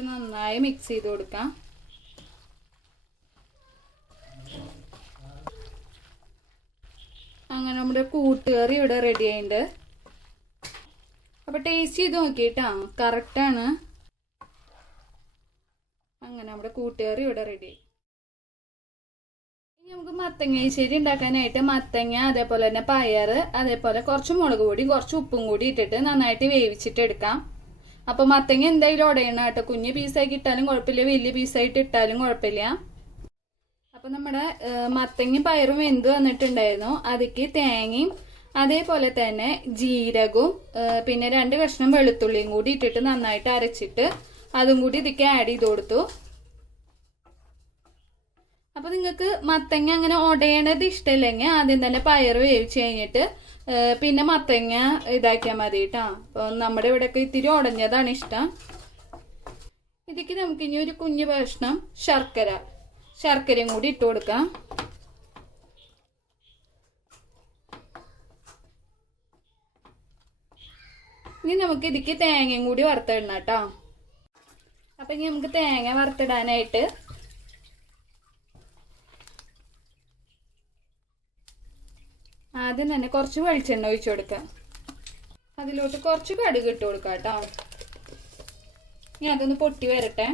നന്നായി മിക്സ് ചെയ്ത് കൊടുക്കാം. അങ്ങനെ നമ്മുടെ കൂട്ടുകറി ഇവിടെ റെഡി ആയിട്ടുണ്ട്. അപ്പോൾ ടേസ്റ്റ് ചെയ്ത് നോക്കിയിട്ടാ, കറക്റ്റാണ്. അങ്ങനെ നമ്മുടെ കൂട്ടുകറി ഇവിടെ റെഡി. ഇനി നമുക്ക് മത്തങ്ങശ്ശേരി ഉണ്ടാക്കാനായിട്ട് മത്തങ്ങ, അതേപോലെ തന്നെ പയർ, അതേപോലെ കുറച്ച് മുളക് പൊടിയും കുറച്ച് ഉപ്പും കൂടി ഇട്ടിട്ട് നന്നായിട്ട് വേവിച്ചിട്ട് എടുക്കാം. അപ്പോൾ മത്തങ്ങ എന്തായാലും ഉടയണം കേട്ടോ. കുഞ്ഞ് പീസാക്കി ഇട്ടാലും കുഴപ്പമില്ല, വലിയ പീസായിട്ട് ഇട്ടാലും കുഴപ്പമില്ല. അപ്പം നമ്മുടെ മത്തങ്ങയും പയറും വെന്ത് വന്നിട്ടുണ്ടായിരുന്നു. അതിക്ക് തേങ്ങയും അതേപോലെ തന്നെ ജീരകവും പിന്നെ 2 കഷ്ണം വെളുത്തുള്ളിയും കൂടി ഇട്ടിട്ട് നന്നായിട്ട് അരച്ചിട്ട് അതും കൂടി ഇതിക്ക് ആഡ് ചെയ്ത് കൊടുത്തു. അപ്പം നിങ്ങൾക്ക് മത്തങ്ങ അങ്ങനെ ഉടയണത് ഇഷ്ടമില്ലെങ്കിൽ ആദ്യം തന്നെ പയർ വേവിച്ച് കഴിഞ്ഞിട്ട് പിന്നെ മത്തങ്ങ ഇതാക്കിയാൽ മതി കേട്ടോ. അപ്പോൾ നമ്മുടെ ഇവിടെയൊക്കെ ഇത്തിരി ഉടഞ്ഞതാണ് ഇഷ്ടം. ഇതിക്ക് നമുക്കിനി ഒരു കുഞ്ഞു കഷ്ണം ശർക്കരയും കൂടി ഇട്ട് കൊടുക്കാം. ഇനി നമുക്ക് ഇതിക്ക് തേങ്ങയും കൂടി വറുത്തിടണം കേട്ടോ. അപ്പം ഇനി നമുക്ക് തേങ്ങ വറുത്തിടാനായിട്ട് ആദ്യം തന്നെ കുറച്ച് വെളിച്ചെണ്ണ ഒഴിച്ചു കൊടുക്കാം. അതിലോട്ട് കുറച്ച് കടുക് ഇട്ട് കൊടുക്കാം കേട്ടോ. ഇനി അതൊന്ന് പൊട്ടി വരട്ടെ.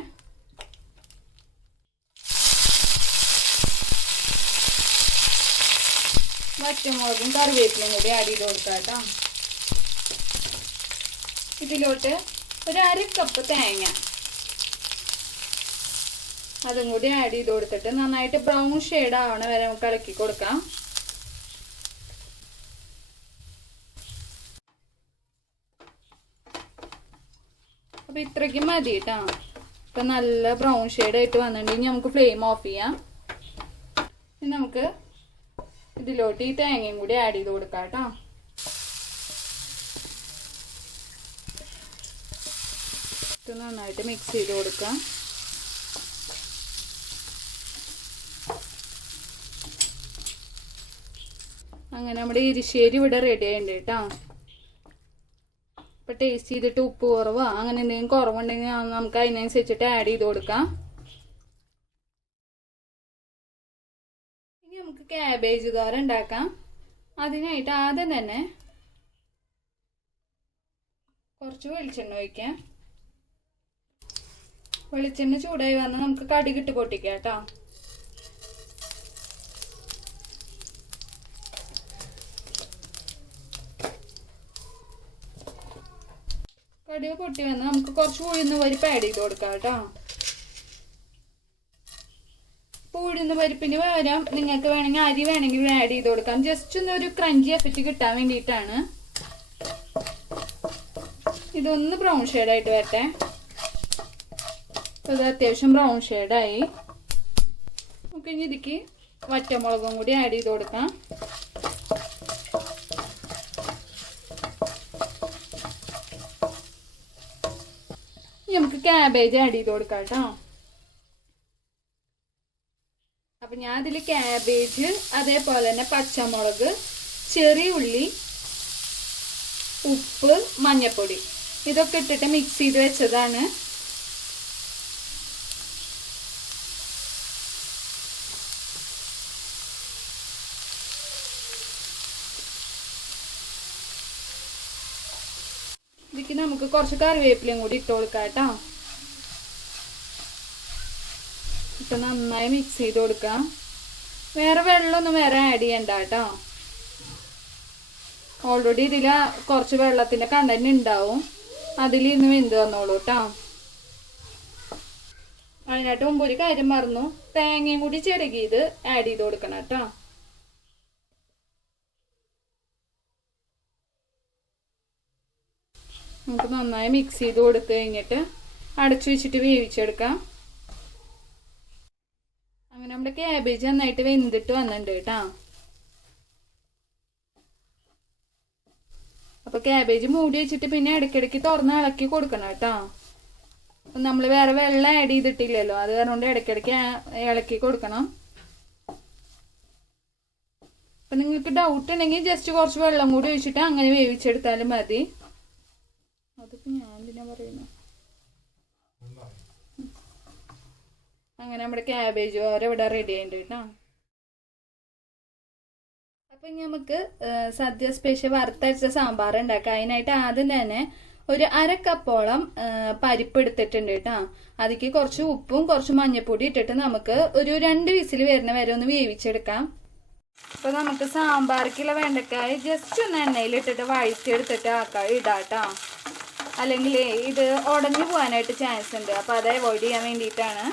പച്ചമുളകും കറിവേപ്പിലയും കൂടി ആഡ് ചെയ്ത് കൊടുക്കാം കേട്ടോ. ഇതിലോട്ട് ഒരു 1/2 കപ്പ് തേങ്ങ അതും കൂടി ആഡ് ചെയ്ത് കൊടുത്തിട്ട് നന്നായിട്ട് ബ്രൗൺ ഷെയ്ഡ് ആവണ വരെ നമുക്ക് ഇളക്കി കൊടുക്കാം. അപ്പം ഇത്രയ്ക്കും മതി കേട്ടോ. ഇപ്പം നല്ല ബ്രൗൺ ഷെയ്ഡ് ആയിട്ട് വന്നിട്ടുണ്ടെങ്കിൽ നമുക്ക് ഫ്ലെയിം ഓഫ് ചെയ്യാം. ഇനി നമുക്ക് ഇതിലോട്ട് ഈ തേങ്ങയും കൂടി ആഡ് ചെയ്ത് കൊടുക്കാം കേട്ടോ. ഇത് നന്നായിട്ട് മിക്സ് ചെയ്ത് കൊടുക്കാം. അങ്ങനെ നമ്മുടെ എരിശ്ശേരി ഇവിടെ റെഡി ആയിട്ടുണ്ട് കേട്ടോ. ഇപ്പം ടേസ്റ്റ് ചെയ്തിട്ട് ഉപ്പ് കുറവോ അങ്ങനെ എന്തെങ്കിലും കുറവുണ്ടെങ്കിൽ നമുക്ക് അതിനനുസരിച്ചിട്ട് ആഡ് ചെയ്ത് കൊടുക്കാം. ഇനി നമുക്ക് ക്യാബേജ് തോരൻ ഉണ്ടാക്കാം. അതിനായിട്ട് ആദ്യം തന്നെ കുറച്ച് വെളിച്ചെണ്ണ ഒഴിക്കാം. വെളിച്ചെണ്ണ ചൂടായി വന്നാൽ നമുക്ക് കടുകിട്ട് പൊട്ടിക്കാം കേട്ടോ. കടുക് പൊട്ടി വന്നാൽ നമുക്ക് കുറച്ച് ഉഴുന്ന് പരിപ്പ് ആഡ് ചെയ്ത് കൊടുക്കാം കേട്ടോ. ഉഴുന്ന് പരിപ്പിന് പകരം നിങ്ങൾക്ക് വേണമെങ്കിൽ അരി വേണമെങ്കിൽ ആഡ് ചെയ്ത് കൊടുക്കാം. ജസ്റ്റ് ഒന്ന് ഒരു ക്രഞ്ചി എഫക്റ്റ് കിട്ടാൻ വേണ്ടിയിട്ടാണ്. ഇതൊന്ന് ബ്രൗൺ ഷെയ്ഡായിട്ട് വരട്ടെ. ഇത് അത്യാവശ്യം ബ്രൗൺ ഷെയ്ഡായി. നമുക്ക് ഇനി ഇതിക്ക് വറ്റമുളകും കൂടി ആഡ് ചെയ്ത് കൊടുക്കാം. നമുക്ക് ക്യാബേജ് ആഡ് ചെയ്ത് കൊടുക്കാം കേട്ടോ. അപ്പം ഞാൻ അതിൽ ക്യാബേജ്, അതേപോലെ തന്നെ പച്ചമുളക്, ചെറിയ ഉള്ളി, ഉപ്പ്, മഞ്ഞൾപ്പൊടി ഇതൊക്കെ ഇട്ടിട്ട് മിക്സ് ചെയ്ത് വെച്ചതാണ്. ഇതിക്ക് നമുക്ക് കുറച്ച് കറിവേപ്പിലയും കൂടി ഇട്ട് കൊടുക്കാം കേട്ടോ. ഇപ്പം നന്നായി മിക്സ് ചെയ്ത് കൊടുക്കാം. വേറെ വെള്ളമൊന്നും വേറെ ആഡ് ചെയ്യണ്ട കേട്ടോ. ഓൾറെഡി ഇതിൽ കുറച്ച് വെള്ളത്തിൻ്റെ കണ്ടന്റ് ഉണ്ടാവും. അതിലിരുന്ന് വെന്ത് വന്നോളൂ കേട്ടോ. അതിനായിട്ട് മുമ്പ് ഒരു കാര്യം പറഞ്ഞു, തേങ്ങയും കൂടി ചിരകിയത് ആഡ് ചെയ്ത് കൊടുക്കണം കേട്ടോ. നമുക്ക് നന്നായി മിക്സ് ചെയ്ത് കൊടുത്തു കഴിഞ്ഞിട്ട് അടച്ചു വെച്ചിട്ട് വേവിച്ചെടുക്കാം. അങ്ങനെ നമ്മുടെ ക്യാബേജ് നന്നായിട്ട് വെന്തിട്ട് വന്നിട്ടുണ്ട് കേട്ടോ. അപ്പോൾ ക്യാബേജ് മൂടി വെച്ചിട്ട് പിന്നെ ഇടയ്ക്കിടയ്ക്ക് തുറന്ന് ഇളക്കി കൊടുക്കണം കേട്ടോ. അപ്പം നമ്മൾ വേറെ വെള്ളം ആഡ് ചെയ്തിട്ടില്ലല്ലോ, അത് കാരണം കൊണ്ട് ഇടയ്ക്കിടയ്ക്ക് ഇളക്കി കൊടുക്കണം. അപ്പം നിങ്ങൾക്ക് ഡൗട്ട് ഉണ്ടെങ്കിൽ ജസ്റ്റ് കുറച്ച് വെള്ളം കൂടി ഒഴിച്ചിട്ട് അങ്ങനെ വേവിച്ചെടുത്താലും മതി. അതിപ്പോൾ ഞാൻ എന്തിനാ പറയുന്നത്? അങ്ങനെ നമ്മുടെ ക്യാബേജ് തോരൻ ഇവിടെ റെഡി ആയിട്ടുണ്ട് കേട്ടോ. അപ്പം ഇനി നമുക്ക് സദ്യ സ്പെഷ്യൽ വറുത്തരച്ച സാമ്പാർ ഉണ്ടാക്കാം. അതിനായിട്ട് ആദ്യം തന്നെ ഒരു 1/2 കപ്പോളം പരിപ്പ് എടുത്തിട്ടുണ്ട് കേട്ടോ. അതിക്ക് കുറച്ച് ഉപ്പും കുറച്ച് മഞ്ഞൾപ്പൊടി ഇട്ടിട്ട് നമുക്ക് ഒരു 2 വിസിൽ വരുന്ന വരെ ഒന്ന് വേവിച്ചെടുക്കാം. അപ്പൊ നമുക്ക് സാമ്പാർക്കുള്ള വെണ്ടക്കായ ജസ്റ്റ് ഒന്ന് എണ്ണയിലിട്ടിട്ട് വഴറ്റിയെടുത്തിട്ട് ഇടാട്ടോ. അല്ലെങ്കിൽ ഇത് ഉടഞ്ഞു പോകാനായിട്ട് ചാൻസ് ഉണ്ട്. അപ്പൊ അത് അവോയ്ഡ് ചെയ്യാൻ വേണ്ടിയിട്ടാണ്.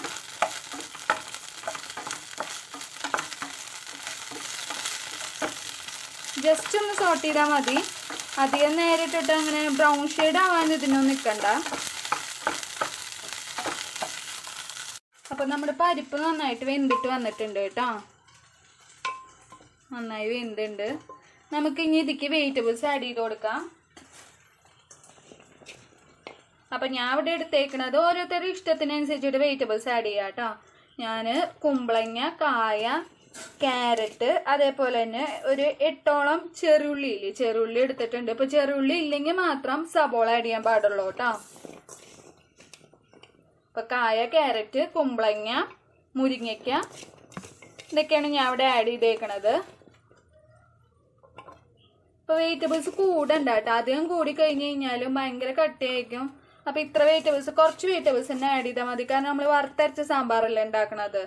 ജസ്റ്റ് ഒന്ന് സോട്ട് ചെയ്താൽ മതി. അധികം നേരിട്ടിട്ട് അങ്ങനെ ബ്രൗൺ ഷെയ്ഡ് ആവാൻ ഇതിനൊന്നും നിൽക്കണ്ട. അപ്പൊ നമ്മുടെ പരിപ്പ് നന്നായിട്ട് വെന്തിട്ട് വന്നിട്ടുണ്ട് കേട്ടോ. നന്നായി വെന്തുണ്ട്. നമുക്ക് ഇനി ഇതിക്ക് വെജിറ്റബിൾസ് ആഡ് ചെയ്ത് കൊടുക്കാം. അപ്പൊ ഞാൻ ഇവിടെ എടുത്തേക്കണത് ഓരോരുത്തരുടെ ഇഷ്ടത്തിനനുസരിച്ചിട്ട് വെജിറ്റബിൾസ് ആഡ് ചെയ്യാം കേട്ടോ. ഞാൻ കുമ്പളങ്ങ, കായ, ക്യാരറ്റ്, അതേപോലെ തന്നെ ഒരു 8ഓളം ചെറുള്ളി എടുത്തിട്ടുണ്ട്. ഇപ്പൊ ചെറുള്ളി ഇല്ലെങ്കിൽ മാത്രം സബോള ആഡ് ചെയ്യാൻ പാടുള്ളൂ കേട്ടോ. ഇപ്പൊ കായ, ക്യാരറ്റ്, കുമ്പളങ്ങ, മുരിങ്ങയ്ക്ക ഇതൊക്കെയാണ് ഞാൻ ഇവിടെ ആഡ് ചെയ്തേക്കണത്. ഇപ്പൊ വെജിറ്റബിൾസ് കൂടണ്ട കേട്ടോ. അധികം കൂടി കഴിഞ്ഞ് കഴിഞ്ഞാലും ഭയങ്കര കട്ടിയായിരിക്കും. അപ്പൊ ഇത്ര വെജിറ്റബിൾസ്, കുറച്ച് വെജിറ്റബിൾസ് തന്നെ ആഡ് ചെയ്താൽ മതി. കാരണം നമ്മൾ വറുത്തരച്ച സാമ്പാറല്ലേ ഉണ്ടാക്കണത്.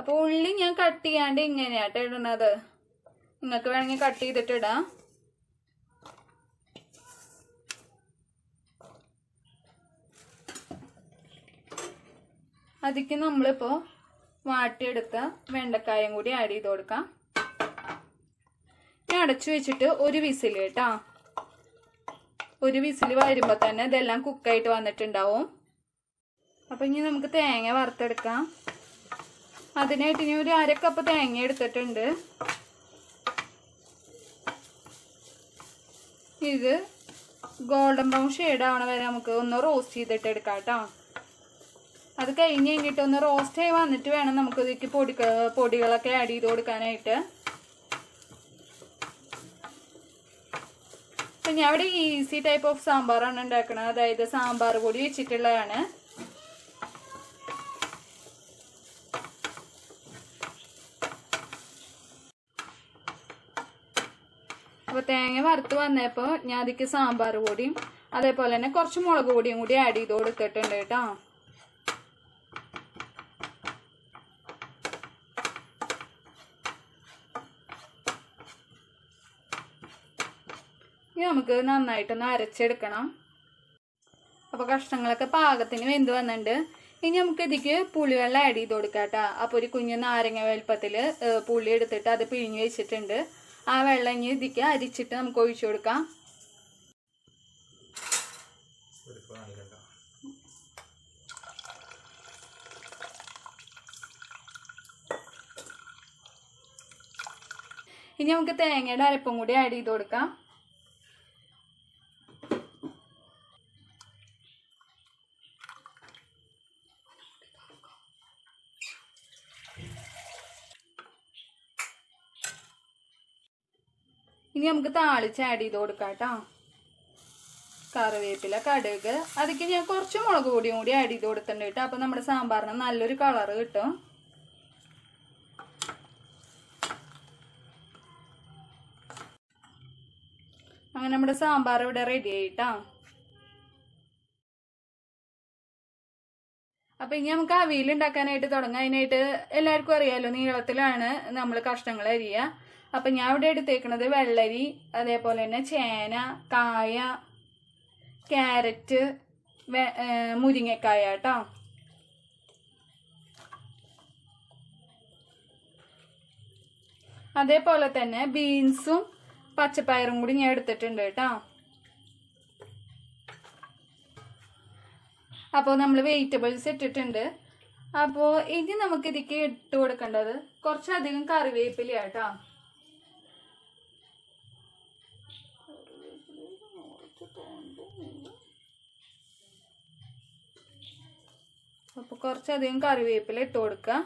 അപ്പൊ ഉള്ളി ഞാൻ കട്ട് ചെയ്യാണ്ട് ഇങ്ങനെയാട്ടോ ഇടുന്നത്. നിങ്ങൾക്ക് വേണമെങ്കിൽ കട്ട് ചെയ്തിട്ട് ഇടാം. അതിക്ക് നമ്മളിപ്പോ വാട്ടിയെടുത്ത വെണ്ടക്കായും കൂടി ആഡ് ചെയ്ത് കൊടുക്കാം. ഞാൻ അടച്ചു വെച്ചിട്ട് ഒരു വിസിൽ കേട്ടോ. ഒരു വിസിൽ വരുമ്പോ തന്നെ ഇതെല്ലാം കുക്കായിട്ട് വന്നിട്ടുണ്ടാവും. അപ്പൊ ഇനി നമുക്ക് തേങ്ങ വറുത്തെടുക്കാം. അതിനായിട്ട് ഇനി ഒരു 1/2 കപ്പ് തേങ്ങ എടുത്തിട്ടുണ്ട്. ഇത് ഗോൾഡൻ ബ്രൗൺ ഷെയ്ഡ് ആവണ വരെ നമുക്ക് ഒന്ന് റോസ്റ്റ് ചെയ്തിട്ട് എടുക്കാം കേട്ടോ. അത് കഴിഞ്ഞ് കഴിഞ്ഞിട്ട് ഒന്ന് റോസ്റ്റ് ആയി വന്നിട്ട് വേണം നമുക്ക് ഇതിലേക്ക് പൊടികളൊക്കെ ആഡ് ചെയ്ത് കൊടുക്കാനായിട്ട്. അപ്പം ഞാൻ ഇവിടെ ഈസി ടൈപ്പ് ഓഫ് സാമ്പാറാണ് ഉണ്ടാക്കുന്നത്. അതായത് സാമ്പാർ പൊടി വെച്ചിട്ടുള്ളതാണ്. അപ്പോൾ തേങ്ങ വറുത്ത് വന്നപ്പോൾ ഞാൻ അതിക്ക് സാമ്പാർ പൊടിയും അതേപോലെ തന്നെ കുറച്ച് മുളക് പൊടിയും കൂടി ആഡ് ചെയ്ത് കൊടുത്തിട്ടുണ്ട് കേട്ടോ. ഇനി നമുക്ക് നന്നായിട്ടൊന്ന് അരച്ചെടുക്കണം. അപ്പോൾ കഷ്ണങ്ങളൊക്കെ പാകത്തിന് വെന്ത് വന്നിട്ടുണ്ട്. ഇനി നമുക്ക് ഇതിക്ക് പുളിവെള്ളം ആഡ് ചെയ്ത് കൊടുക്കാം കേട്ടോ. അപ്പോൾ ഒരു കുഞ്ഞു നാരങ്ങ വലുപ്പത്തിൽ പുളി എടുത്തിട്ട് അത് പിഴിഞ്ഞ് വെച്ചിട്ടുണ്ട്. ആ വെള്ളം ഇനി ഇതിക്ക് അരിച്ചിട്ട് നമുക്ക് ഒഴിച്ചു കൊടുക്കാം. ഇനി നമുക്ക് തേങ്ങയുടെ അരപ്പും കൂടി ആഡ് ചെയ്ത് കൊടുക്കാം. ഇനി നമുക്ക് താളിച്ച് ആഡ് ചെയ്ത് കൊടുക്കാം കേട്ടോ. കറിവേപ്പില, കടുക്, അതിക്ക് ഞാൻ കുറച്ച് മുളക് പൊടിയും കൂടി ആഡ് ചെയ്ത് കൊടുത്തിട്ടുണ്ട് കേട്ടോ. അപ്പം നമ്മുടെ സാമ്പാറിന് നല്ലൊരു കളറ് കിട്ടും. അങ്ങനെ നമ്മുടെ സാമ്പാർ ഇവിടെ റെഡി ആയിട്ടോ. അപ്പം ഇനി നമുക്ക് അവിയൽ ഉണ്ടാക്കാനായിട്ട് തുടങ്ങാം. അതിനായിട്ട് എല്ലാവർക്കും അറിയാമല്ലോ, നീളത്തിലാണ് നമ്മൾ കഷ്ണങ്ങൾ അരിയുക. അപ്പം ഞാൻ ഇവിടെ എടുത്തേക്കുന്നത് വെള്ളരി, അതേപോലെ തന്നെ ചേന, കായ, ക്യാരറ്റ്, മുരിങ്ങക്കായ കേട്ടോ. അതേപോലെ തന്നെ ബീൻസും പച്ചപ്പയറും കൂടി ഞാൻ എടുത്തിട്ടുണ്ട് കേട്ടോ. അപ്പോൾ നമ്മൾ വെജിറ്റബിൾസ് ഇട്ടിട്ടുണ്ട്. അപ്പോൾ ഇനി നമുക്ക് ഇതിക്ക് ഇട്ട് കൊടുക്കേണ്ടത് കുറച്ചധികം കറിവേപ്പില കേട്ടോ. അപ്പോൾ കുറച്ചധികം കറിവേപ്പില ഇട്ട് കൊടുക്കുക.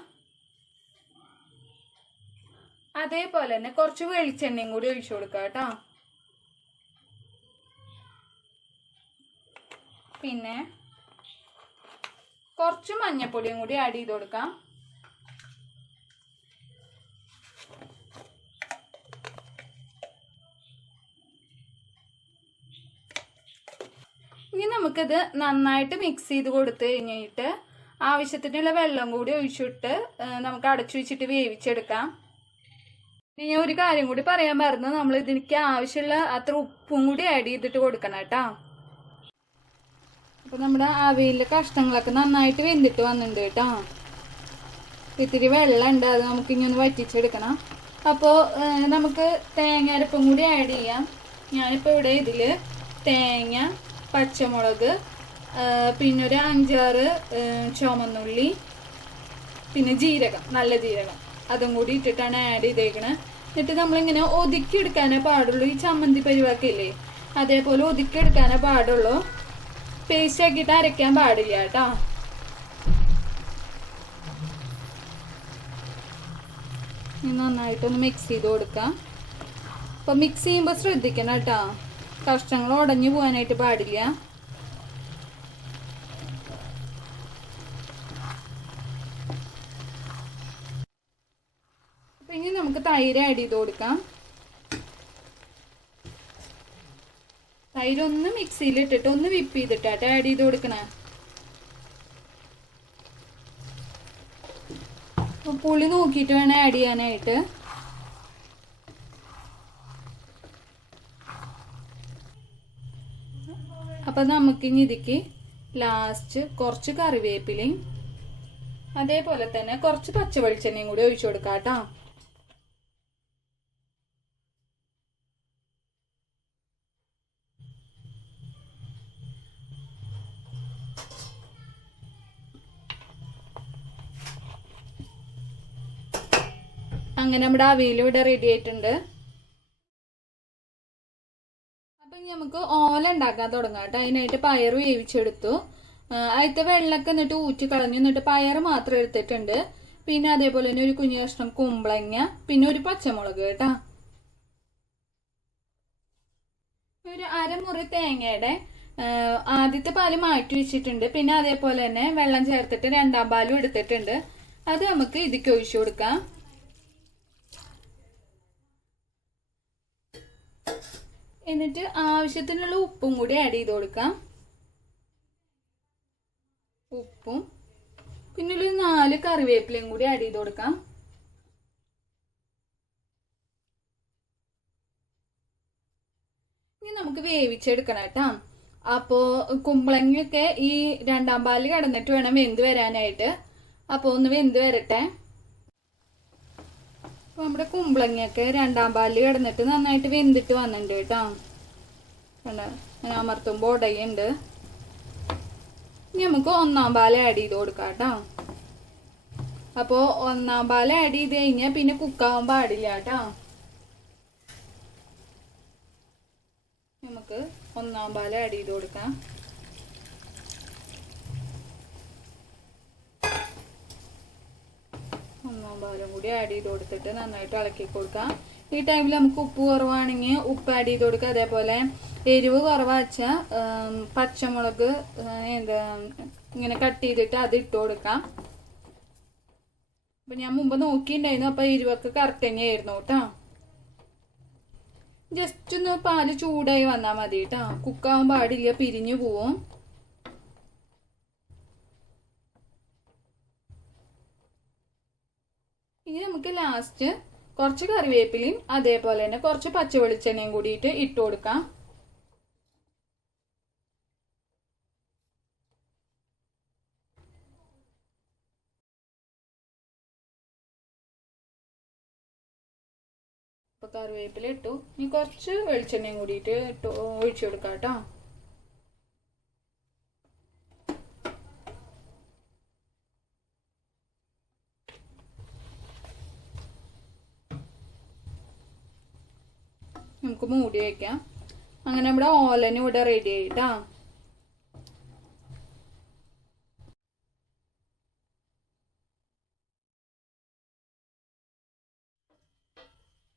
അതേപോലെ തന്നെ കുറച്ച് വെളിച്ചെണ്ണയും കൂടി ഒഴിച്ചു കൊടുക്കുക കേട്ടോ. പിന്നെ കുറച്ച് മഞ്ഞപ്പൊടിയും കൂടി ആഡ് ചെയ്ത് കൊടുക്കാം. ഇനി നമുക്കിത് നന്നായിട്ട് മിക്സ് ചെയ്ത് കൊടുത്ത് കഴിഞ്ഞിട്ട് ആവശ്യത്തിനുള്ള വെള്ളം കൂടി ഒഴിച്ചിട്ട് നമുക്ക് അടച്ചു വെച്ചിട്ട് വേവിച്ചെടുക്കാം. ഇനി ഞാൻ ഒരു കാര്യം കൂടി പറയാൻ പറഞ്ഞു, നമ്മൾ ഇതിലേക്ക് ആവശ്യമുള്ള അത്ര ഉപ്പും കൂടി ആഡ് ചെയ്തിട്ട് കൊടുക്കണം കേട്ടോ. അപ്പോൾ നമ്മുടെ അവിയലിലെ കഷ്ണങ്ങളൊക്കെ നന്നായിട്ട് വെന്തിട്ട് വന്നിട്ടുണ്ട് കേട്ടോ. ഇത്തിരി വെള്ളം ഉണ്ട്, അത് നമുക്ക് ഇനി ഒന്ന് വറ്റിച്ചെടുക്കണം. അപ്പോൾ നമുക്ക് തേങ്ങ അരപ്പും കൂടി ആഡ് ചെയ്യാം. ഞാനിപ്പോൾ ഇവിടെ ഇതിൽ തേങ്ങ, പച്ചമുളക്, പിന്നെ ഒരു 5-6 ചുവന്നുള്ളി, പിന്നെ ജീരകം, നല്ല ജീരകം, അതും കൂടി ഇട്ടിട്ടാണ് ആഡ് ചെയ്തേക്കണത്. എന്നിട്ട് നമ്മളിങ്ങനെ ഒതുക്കി എടുക്കാനേ പാടുള്ളൂ. ഈ ചമ്മന്തി പരിവാക്കില്ലേ അതേപോലെ ഒതുക്കി എടുക്കാനേ പാടുള്ളൂ. പേസ്റ്റ് ആക്കിയിട്ട് അരയ്ക്കാൻ പാടില്ല കേട്ടോ. നന്നായിട്ടൊന്ന് മിക്സ് ചെയ്ത് കൊടുക്കാം. അപ്പോൾ മിക്സ് ചെയ്യുമ്പോൾ ശ്രദ്ധിക്കണം കേട്ടോ, കഷ്ണങ്ങൾ ഉടഞ്ഞു പോകാനായിട്ട് പാടില്ല. അപ്പം ഇനി നമുക്ക് തൈര് ആഡ് ചെയ്ത് കൊടുക്കാം. തൈര് ഒന്ന് മിക്സിയിൽ ഇട്ടിട്ട് ഒന്ന് വിപ്പ് ചെയ്തിട്ടാട്ടോ ആഡ് ചെയ്ത് കൊടുക്കണേ. പുളി നോക്കിയിട്ട് വേണം ആഡ് ചെയ്യാനായിട്ട്. അപ്പം നമുക്കിനി ഇതിക്ക് ലാസ്റ്റ് കുറച്ച് കറിവേപ്പിലയും അതേപോലെ തന്നെ കുറച്ച് പച്ച വെളിച്ചെണ്ണയും കൂടി ഒഴിച്ചു കൊടുക്കാം കേട്ടോ. അങ്ങനെ നമ്മുടെ അവിയൽ ഇവിടെ റെഡി ആയിട്ടുണ്ട്. അപ്പം ഇനി നമുക്ക് ഓല ഉണ്ടാക്കാൻ തുടങ്ങാം കേട്ടോ. അതിനായിട്ട് പയർ വേവിച്ചെടുത്തു. അതിലത്തെ വെള്ളമൊക്കെ എന്നിട്ട് ഊറ്റി കളഞ്ഞു. എന്നിട്ട് പയർ മാത്രം എടുത്തിട്ടുണ്ട്. പിന്നെ അതേപോലെ തന്നെ ഒരു കുഞ്ഞു കഷ്ണം കുമ്പളങ്ങ, പിന്നെ ഒരു പച്ചമുളക് കേട്ടോ. ഒരു അരമുറി തേങ്ങയുടെ ആദ്യത്തെ പാല് മാറ്റി വെച്ചിട്ടുണ്ട്. പിന്നെ അതേപോലെ തന്നെ വെള്ളം ചേർത്തിട്ട് 2ാം പാലും എടുത്തിട്ടുണ്ട്. അത് നമുക്ക് ഇതിക്ക് ഒഴിച്ചു കൊടുക്കാം. എന്നിട്ട് ആവശ്യത്തിനുള്ള ഉപ്പും കൂടി ആഡ് ചെയ്ത് കൊടുക്കാം. ഉപ്പും പിന്നെ ഒരു 4 കറിവേപ്പിലയും കൂടി ആഡ് ചെയ്ത് കൊടുക്കാം. ഇനി നമുക്ക് വേവിച്ചെടുക്കണം കേട്ടോ. അപ്പോൾ കുമ്പളങ്ങയൊക്കെ ഈ 2ാം പാല് കിടന്നിട്ട് വേണം വെന്ത് വരാനായിട്ട്. അപ്പോൾ ഒന്ന് വെന്ത് വരട്ടെ. അപ്പോൾ നമ്മുടെ കുമ്പളങ്ങയൊക്കെ 2ാം പാലിൽ കിടന്നിട്ട് നന്നായിട്ട് വെന്തിട്ട് വന്നിട്ടുണ്ട് കേട്ടോ. കണ്ടോ, ഞാൻ അമർത്തുമ്പോൾ ഉടയുണ്ട്. ഇനി നമുക്ക് 1ാം പാൽ ആഡ് ചെയ്ത് കൊടുക്കാം കേട്ടോ. അപ്പോൾ 1ാം പാൽ ആഡ് ചെയ്ത് കഴിഞ്ഞാൽ പിന്നെ കുക്കാവാൻ പാടില്ല കേട്ടോ. നമുക്ക് 1ാം പാൽ ആഡ് ചെയ്ത് കൊടുക്കാം. പാലും കൂടി ആഡ് ചെയ്ത് കൊടുത്തിട്ട് നന്നായിട്ട് ഇളക്കി കൊടുക്കാം. ഈ ടൈമിൽ നമുക്ക് ഉപ്പ് കുറവാണെങ്കിൽ ഉപ്പ് ആഡ് ചെയ്ത് കൊടുക്കുക. അതേപോലെ എരിവ് കുറവാച്ചാൽ പച്ചമുളക് ഇങ്ങനെ കട്ട് ചെയ്തിട്ട് അത് ഇട്ട് കൊടുക്കാം. അപ്പം ഞാൻ മുമ്പ് നോക്കിയിട്ടുണ്ടായിരുന്നു. അപ്പം എരിവൊക്കെ കറക്റ്റ് തന്നെയായിരുന്നു കേട്ടോ. ജസ്റ്റ് ഒന്ന് പാല് ചൂടായി വന്നാൽ മതി കേട്ടോ. കുക്കാവാൻ പാടില്ല, പിരിഞ്ഞു പോവും. ഇനി നമുക്ക് ലാസ്റ്റ് കുറച്ച് കറിവേപ്പിലയും അതേപോലെ തന്നെ കുറച്ച് പച്ച വെളിച്ചെണ്ണയും കൂടിയിട്ട് ഇട്ട് കൊടുക്കാം. അപ്പോൾ കറിവേപ്പില ഇട്ടു. ഇനി കുറച്ച് വെളിച്ചെണ്ണയും കൂടിയിട്ട് ഒഴിച്ചു കൊടുക്കാം കേട്ടോ. നമുക്ക് മൂടി വയ്ക്കാം. അങ്ങനെ നമ്മുടെ ഓലന് ഇവിടെ റെഡി ആയിട്ടാ.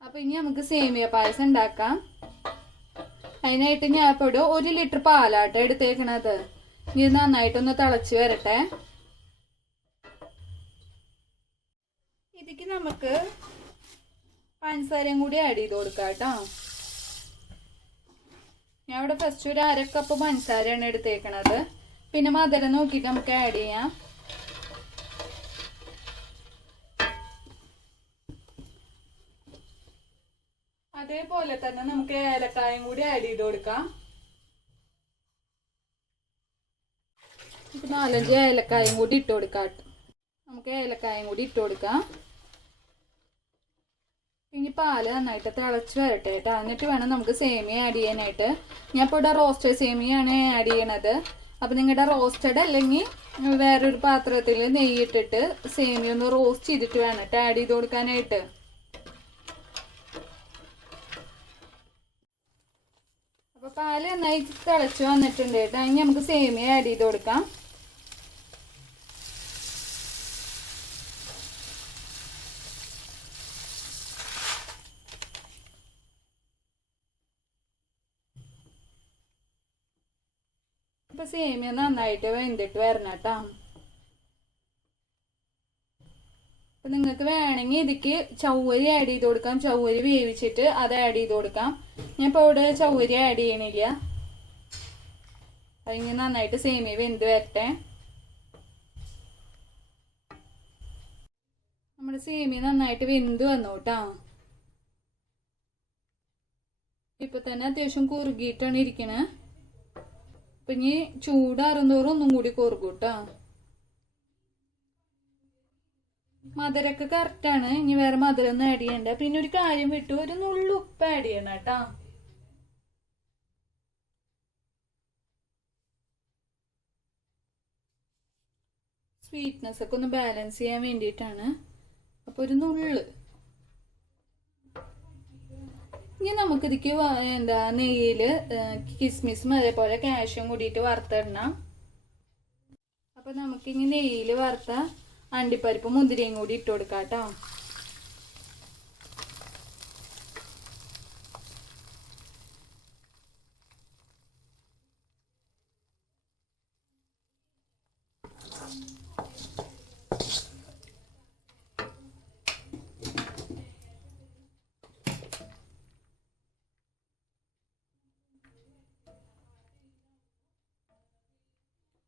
അപ്പൊ ഇനി നമുക്ക് സേമിയ പായസം ഉണ്ടാക്കാം. അതിനായിട്ട് ഞാൻ ഇപ്പോൾ 1 ലിറ്റർ പാലാട്ടോ എടുത്തേക്കണത്. ഇത് നന്നായിട്ടൊന്ന് തിളച്ച് വരട്ടെ. ഇതിക്ക് നമുക്ക് പഞ്ചസാരയും കൂടി ആഡ് ചെയ്ത് കൊടുക്കാം കേട്ടോ. ഞാൻ ഇവിടെ ഫസ്റ്റ് ഒരു 1/2 കപ്പ് പഞ്ചസാരയാണ് എടുത്തേക്കണത്. പിന്നെ മധുരം നോക്കിയിട്ട് നമുക്ക് ആഡ് ചെയ്യാം. അതേപോലെ തന്നെ നമുക്ക് ഏലക്കായും കൂടി ആഡ് ചെയ്ത് കൊടുക്കാം. 4-5 ഏലക്കായും കൂടി ഇട്ട് കൊടുക്കാം. നമുക്ക് ഏലക്കായും കൂടി ഇട്ട് കൊടുക്കാം. ഇനി പാല് നന്നായിട്ട് തിളച്ച് വരട്ടെ കേട്ടോ. എന്നിട്ട് വേണം നമുക്ക് സേമിയ ആഡ് ചെയ്യാനായിട്ട്. ഞാൻ ഇപ്പോൾ ഇവിടെ റോസ്റ്റഡ് സേമിയാണ് ആഡ് ചെയ്യണത്. അപ്പം നിങ്ങളുടെ റോസ്റ്റഡ് അല്ലെങ്കിൽ വേറൊരു പാത്രത്തിൽ നെയ്യിട്ടിട്ട് സേമിയ ഒന്ന് റോസ്റ്റ് ചെയ്തിട്ട് വേണം കേട്ടോ ആഡ് ചെയ്ത് കൊടുക്കാനായിട്ട്. അപ്പോൾ പാല് നന്നായി തിളച്ച് വന്നിട്ടുണ്ട് കേട്ടോ. ഇനി നമുക്ക് സേമിയ ആഡ് ചെയ്ത് കൊടുക്കാം. ഇപ്പൊ സേമിയ നന്നായിട്ട് വെന്തിട്ട് വരണം കേട്ടോ. അപ്പൊ നിങ്ങൾക്ക് വേണമെങ്കിൽ ഇതിക്ക് ചവ്വരി ആഡ് ചെയ്ത് കൊടുക്കാം. ചവ്വരി വേവിച്ചിട്ട് അത് ആഡ് ചെയ്ത് കൊടുക്കാം. ഞാൻ ഇപ്പോൾ ഇവിടെ ചവ്വരി ആഡ് ചെയ്യണില്ല. അതിന് നന്നായിട്ട് സേമിയ വെന്ത് വരട്ടെ. നമ്മുടെ സേമിയ നന്നായിട്ട് വെന്ത് വന്നു കേട്ടോ. ഇപ്പൊ തന്നെ അത്യാവശ്യം കുറുകിയിട്ടാണ് ഇരിക്കണേ. അപ്പൊ ഇനി ചൂടാറുന്തോറും ഒന്നും കൂടി കുറുകും കേട്ടോ. മധുരമൊക്കെ കറക്റ്റാണ്. ഇനി വേറെ മധുരം ഒന്നും ആഡ് ചെയ്യണ്ട. പിന്നെ ഒരു കാര്യം വിട്ടു, ഒരു നുള്ളു ഉപ്പ് ആഡ് ചെയ്യണം കേട്ടോ. സ്വീറ്റ്നെസ് ഒക്കെ ഒന്ന് ബാലൻസ് ചെയ്യാൻ വേണ്ടിയിട്ടാണ്. അപ്പൊ ഒരു നുള്ള്. ഇനി നമുക്കിതിക്ക് നെയ്യില് കിസ്മിസും അതേപോലെ കാഷ്യും കൂടിയിട്ട് വറുത്തിടണം. അപ്പൊ നമുക്കിനി നെയ്യില് വറുത്ത അണ്ടിപ്പരിപ്പ് മുന്തിരിയും കൂടി ഇട്ട് കൊടുക്കാം കേട്ടോ.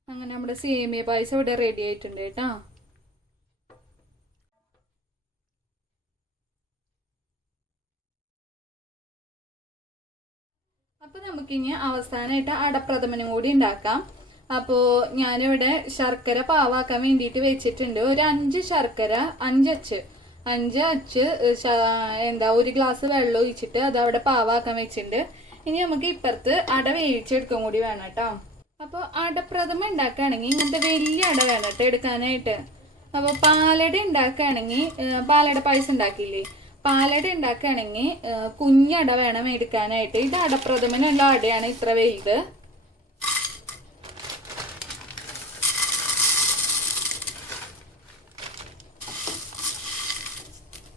അങ്ങനെ നമ്മുടെ സേമിയ പായസം ഇവിടെ റെഡി ആയിട്ടുണ്ട് കേട്ടോ. അപ്പൊ നമുക്കിനി അവസാനമായിട്ട് അടപ്രഥമനും കൂടി ഉണ്ടാക്കാം. അപ്പോ ഞാനിവിടെ ശർക്കര പാവാക്കാൻ വേണ്ടിയിട്ട് വെച്ചിട്ടുണ്ട്. ഒരു 5 ശർക്കര, 5 അച്ച് 1 ഗ്ലാസ് വെള്ളം ഒഴിച്ചിട്ട് അത് അവിടെ പാവാക്കാൻ വെച്ചിട്ടുണ്ട്. ഇനി നമുക്ക് ഇപ്പുറത്ത് അട വേവിച്ചെടുക്കാൻ കൂടി വേണം കേട്ടോ. അപ്പോൾ അടപ്രഥമ ഉണ്ടാക്കുകയാണെങ്കിൽ ഇങ്ങനത്തെ വലിയ അട വേണം കേട്ടോ എടുക്കാനായിട്ട്. അപ്പോൾ പാലട ഉണ്ടാക്കുകയാണെങ്കിൽ പാലട പായസം ഉണ്ടാക്കിയില്ലേ, പാലട ഉണ്ടാക്കുകയാണെങ്കിൽ കുഞ്ഞട വേണം എടുക്കാനായിട്ട്. ഇത് അടപ്രഥമനുള്ള അടയാണ് ഇത്ര വലുത്.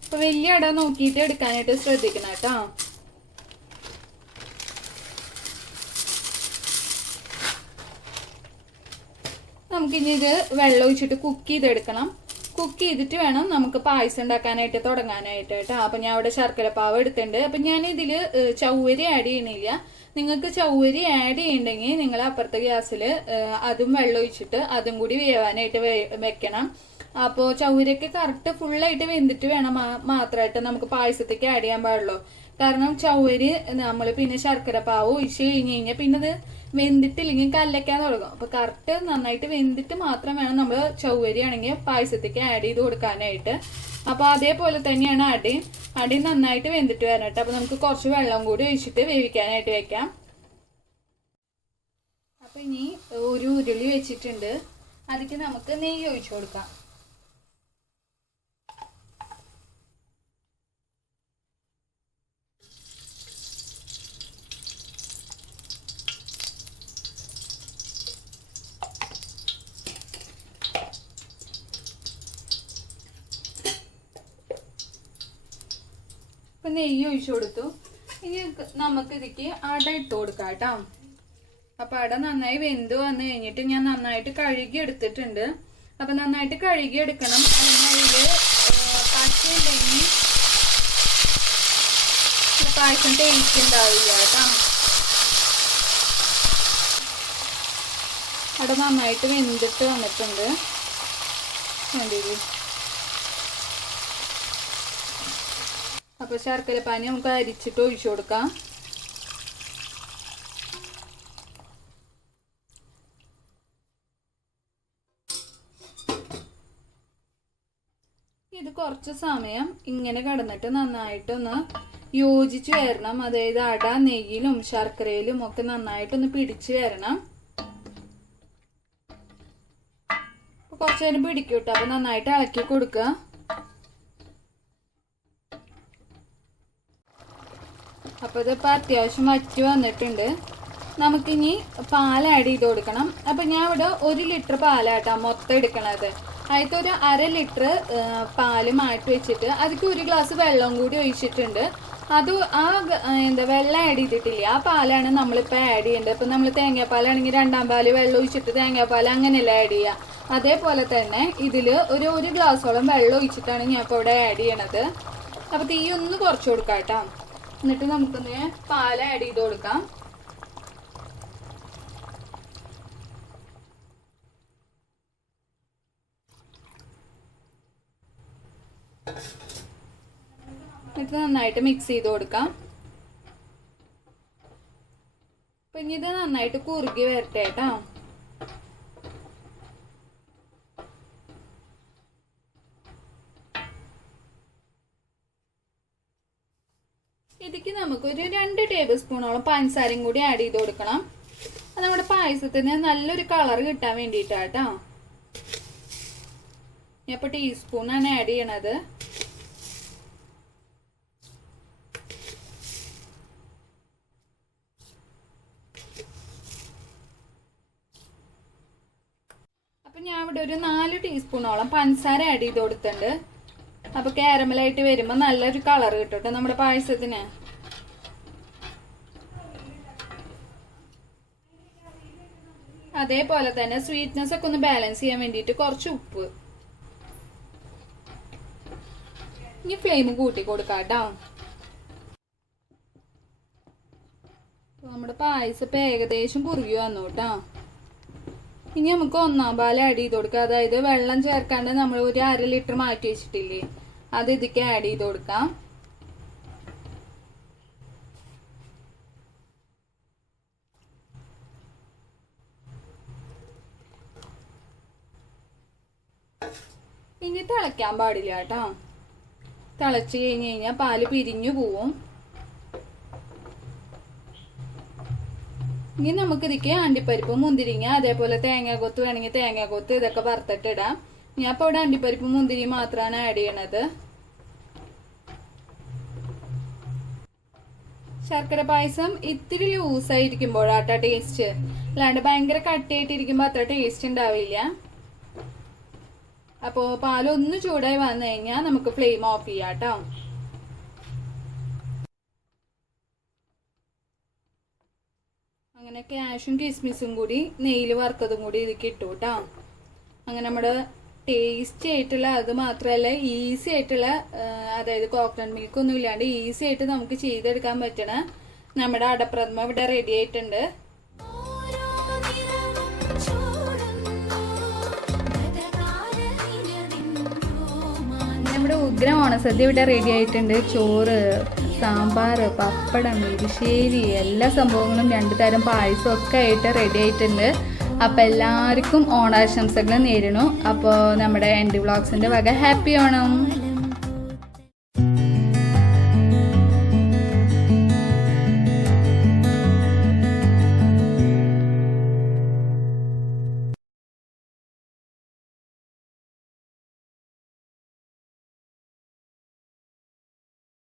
അപ്പൊ വലിയ അട നോക്കിയിട്ട് എടുക്കാനായിട്ട് ശ്രദ്ധിക്കണം കേട്ടോ. നമുക്കിനി ഇത് വെള്ളം ഒഴിച്ചിട്ട് കുക്ക് ചെയ്തെടുക്കണം. കുക്ക് ചെയ്തിട്ട് വേണം നമുക്ക് പായസം ഉണ്ടാക്കാനായിട്ട് തുടങ്ങാനായിട്ട് കേട്ടോ. അപ്പൊ ഞാൻ അവിടെ ശർക്കര പാവ് എടുത്തിട്ടുണ്ട്. അപ്പൊ ഞാൻ ഇതില് ചവ്വരി ആഡ് ചെയ്യണില്ല. നിങ്ങൾക്ക് ചവ്വരി ആഡ് ചെയ്യണ്ടെങ്കിൽ നിങ്ങൾ അപ്പുറത്തെ ഗ്യാസിൽ അതും വെള്ളം ഒഴിച്ചിട്ട് അതും കൂടി വേവാനായിട്ട് വെക്കണം. അപ്പോൾ ചവ്വരിയൊക്കെ കറക്റ്റ് ഫുള്ളായിട്ട് വെന്തിട്ട് വേണം മാത്രമായിട്ട് നമുക്ക് പായസത്തേക്ക് ആഡ് ചെയ്യാൻ പാടുള്ളൂ. കാരണം ചവ്വരി നമ്മൾ പിന്നെ ശർക്കര പാവ് ഒഴിച്ച് കഴിഞ്ഞാൽ പിന്നെ അത് വെന്തിട്ടില്ലെങ്കിൽ കല്ലയ്ക്കാൻ തുടങ്ങും. അപ്പൊ കറക്റ്റ് നന്നായിട്ട് വെന്തിട്ട് മാത്രം വേണം നമ്മൾ ചവ്വരി ആണെങ്കിൽ പായസത്തേക്ക് ആഡ് ചെയ്ത് കൊടുക്കാനായിട്ട്. അപ്പൊ അതേപോലെ തന്നെയാണ് അടി നന്നായിട്ട് വെന്തിട്ട് വരട്ടെ. അപ്പൊ നമുക്ക് കുറച്ച് വെള്ളം കൂടി ഒഴിച്ചിട്ട് വേവിക്കാനായിട്ട് വെക്കാം. അപ്പൊ ഇനി ഒരു ഉരുളി വെച്ചിട്ടുണ്ട്. അതിക്ക് നമുക്ക് നെയ്യ് ഒഴിച്ചു കൊടുക്കാം. നെയ്യ് ഒഴിച്ചു കൊടുത്തു. ഇനി നമുക്ക് ഇതിക്ക് അട ഇട്ട് കൊടുക്കാം കേട്ടോ. അപ്പൊ അട നന്നായി വെന്ത് വന്നു കഴിഞ്ഞിട്ട് ഞാൻ നന്നായിട്ട് കഴുകി എടുത്തിട്ടുണ്ട്. അപ്പൊ നന്നായിട്ട് കഴുകി എടുക്കണം. അതില് പച്ചയുണ്ടെങ്കിൽ പായസം ടേസ്റ്റ് ഉണ്ടാവില്ല കേട്ടോ. അവിടെ നന്നായിട്ട് വെന്തിട്ട് വന്നിട്ടുണ്ട്. കണ്ടില്ലേ? അപ്പൊ ശർക്കരപ്പാനി നമുക്ക് അരിച്ചിട്ട് ഒഴിച്ചു കൊടുക്കാം. ഇത് കുറച്ച് സമയം ഇങ്ങനെ കിടന്നിട്ട് നന്നായിട്ടൊന്ന് യോജിച്ച് വരണം. അതായത് അട നെയ്യിലും ശർക്കരയിലും ഒക്കെ നന്നായിട്ടൊന്ന് പിടിച്ചു വരണം. കുറച്ചു നേരം പിടിക്കും കേട്ടോ. അപ്പൊ നന്നായിട്ട് ഇളക്കി കൊടുക്കുക. അപ്പൊ ഇതിപ്പോ അത്യാവശ്യം വറ്റി വന്നിട്ടുണ്ട്. നമുക്കിനി പാൽ ആഡ് ചെയ്ത് കൊടുക്കണം. അപ്പൊ ഞാൻ ഇവിടെ 1 ലിറ്റർ പാലാട്ടാ മൊത്തം എടുക്കണത്. അതിലത്തെ ഒരു 1/2 ലിറ്റർ പാല് മാറ്റി വെച്ചിട്ട് അതിക്ക് 1 ഗ്ലാസ് വെള്ളം കൂടി ഒഴിച്ചിട്ടുണ്ട്. അത് വെള്ളം ആഡ് ചെയ്തിട്ടില്ല. ആ പാലാണ് നമ്മളിപ്പോൾ ആഡ് ചെയ്യേണ്ടത്. ഇപ്പം നമ്മൾ തേങ്ങാപ്പാലാണെങ്കിൽ 2ാം പാല് വെള്ളം ഒഴിച്ചിട്ട് തേങ്ങാപ്പാൽ അങ്ങനെയല്ല ആഡ് ചെയ്യുക. അതേപോലെ തന്നെ ഇതിൽ ഒരു ഗ്ലാസോളം വെള്ളം ഒഴിച്ചിട്ടാണ് ഞാൻ ഇപ്പോൾ ഇവിടെ ആഡ് ചെയ്യണത്. അപ്പോൾ തീ ഒന്ന് കുറച്ച് കൊടുക്കാം കേട്ടോ. എന്നിട്ട് നമുക്കൊന്ന് പാൽ ആഡ് ചെയ്ത് കൊടുക്കാം. ഇത് നന്നായിട്ട് മിക്സ് ചെയ്ത് കൊടുക്കാം. അപ്പൊ ഇനി ഇത് നന്നായിട്ട് കുറുകി വരട്ടെ കേട്ടോ. ഇതിക്ക് നമുക്കൊരു 2 ടേബിൾ സ്പൂണോളം പഞ്ചസാരയും കൂടി ആഡ് ചെയ്ത് കൊടുക്കണം. അത് നമ്മുടെ പായസത്തിന് നല്ലൊരു കളർ കിട്ടാൻ വേണ്ടിയിട്ടാട്ടോ. ഞാൻ ഇപ്പോൾ ടീസ്പൂണാണ് ആഡ് ചെയ്യണത്. അപ്പൊ ഞാൻ ഇവിടെ ഒരു 4 ടീസ്പൂണോളം പഞ്ചസാര ആഡ് ചെയ്ത് കൊടുത്തിട്ടുണ്ട്. അപ്പൊ കാരമലായിട്ട് വരുമ്പോ നല്ലൊരു കളർ കിട്ടും നമ്മുടെ പായസത്തിന്. അതേപോലെ തന്നെ സ്വീറ്റ്നെസ് ഒക്കെ ഒന്ന് ബാലൻസ് ചെയ്യാൻ വേണ്ടിയിട്ട് കുറച്ച് ഉപ്പ്. ഇനി ഫ്ലെയിം കൂട്ടി കൊടുക്കാം കേട്ടോ. നമ്മുടെ പായസം ഇപ്പൊ ഏകദേശം കുറുകി വന്നു കേട്ടോ. ഇനി നമുക്ക് 1ാം പാൽ ആഡ് ചെയ്ത് കൊടുക്കാം. അതായത് വെള്ളം ചേർക്കാണ്ട് നമ്മൾ ഒരു 1/2 ലിറ്റർ മാറ്റി വെച്ചിട്ടില്ലേ, അത് ഇതിക്ക് ആഡ് ചെയ്ത് കൊടുക്കാം. ഇനി തിളയ്ക്കാൻ പാടില്ല കേട്ടോ. തിളച്ച് കഴിഞ്ഞ് കഴിഞ്ഞാൽ പാല് പിരിഞ്ഞു പോവും. ഇനി നമുക്ക് ഇതിക്ക് അണ്ടിപ്പരിപ്പ് മുന്തിരിങ്ങ അതേപോലെ തേങ്ങാക്കൊത്ത് വേണമെങ്കിൽ തേങ്ങാക്കൊത്ത് ഇതൊക്കെ വറുത്തിട്ടിടാം. ഞാൻ ഇപ്പോൾ ഇവിടെ അണ്ടിപ്പരിപ്പ് മുന്തിരി മാത്രമാണ് ആഡ് ചെയ്യണത്. ശർക്കര പായസം ഇത്തിരി ലൂസായിരിക്കുമ്പോഴാട്ടോ ടേസ്റ്റ്. അല്ലാണ്ട് ഭയങ്കര കട്ടിയായിട്ടിരിക്കുമ്പോൾ അത്ര ടേസ്റ്റ് ഉണ്ടാവില്ല. അപ്പോൾ പാലൊന്ന് ചൂടായി വന്നു കഴിഞ്ഞാൽ നമുക്ക് ഫ്ലെയിം ഓഫ് ചെയ്യാം കേട്ടോ. അങ്ങനെ കാഷ്യും കിസ്മിസും കൂടി നെയ്യിൽ വറുത്തതും കൂടി ഇതിക്ക് ഇട്ടു കേട്ടോ. അങ്ങനെ നമ്മുടെ ടേസ്റ്റി ആയിട്ടുള്ള, അത് മാത്രമല്ല ഈസി ആയിട്ടുള്ള, അതായത് കോക്കനട്ട് മിൽക്ക് ഒന്നും ഇല്ലാണ്ട് ഈസി ആയിട്ട് നമുക്ക് ചെയ്തെടുക്കാൻ പറ്റണ നമ്മുടെ അടപ്രഥമ ഇവിടെ റെഡി ആയിട്ടുണ്ട്. നമ്മുടെ ഉഗ്രം ഓണസദ്യ ഇവിടെ റെഡി ആയിട്ടുണ്ട്. ചോറ്, സാമ്പാർ, പപ്പടം, എരിശ്ശേരി, എല്ലാ സംഭവങ്ങളും 2 തരം പായസം ഒക്കെ ആയിട്ട് റെഡി ആയിട്ടുണ്ട്. അപ്പോൾ എല്ലാവർക്കും ഓണാശംസകൾ നേരുന്നു. അപ്പോൾ നമ്മുടെ എൻഡി വ്ളോഗ്സിൻ്റെ വക ഹാപ്പി ഓണം.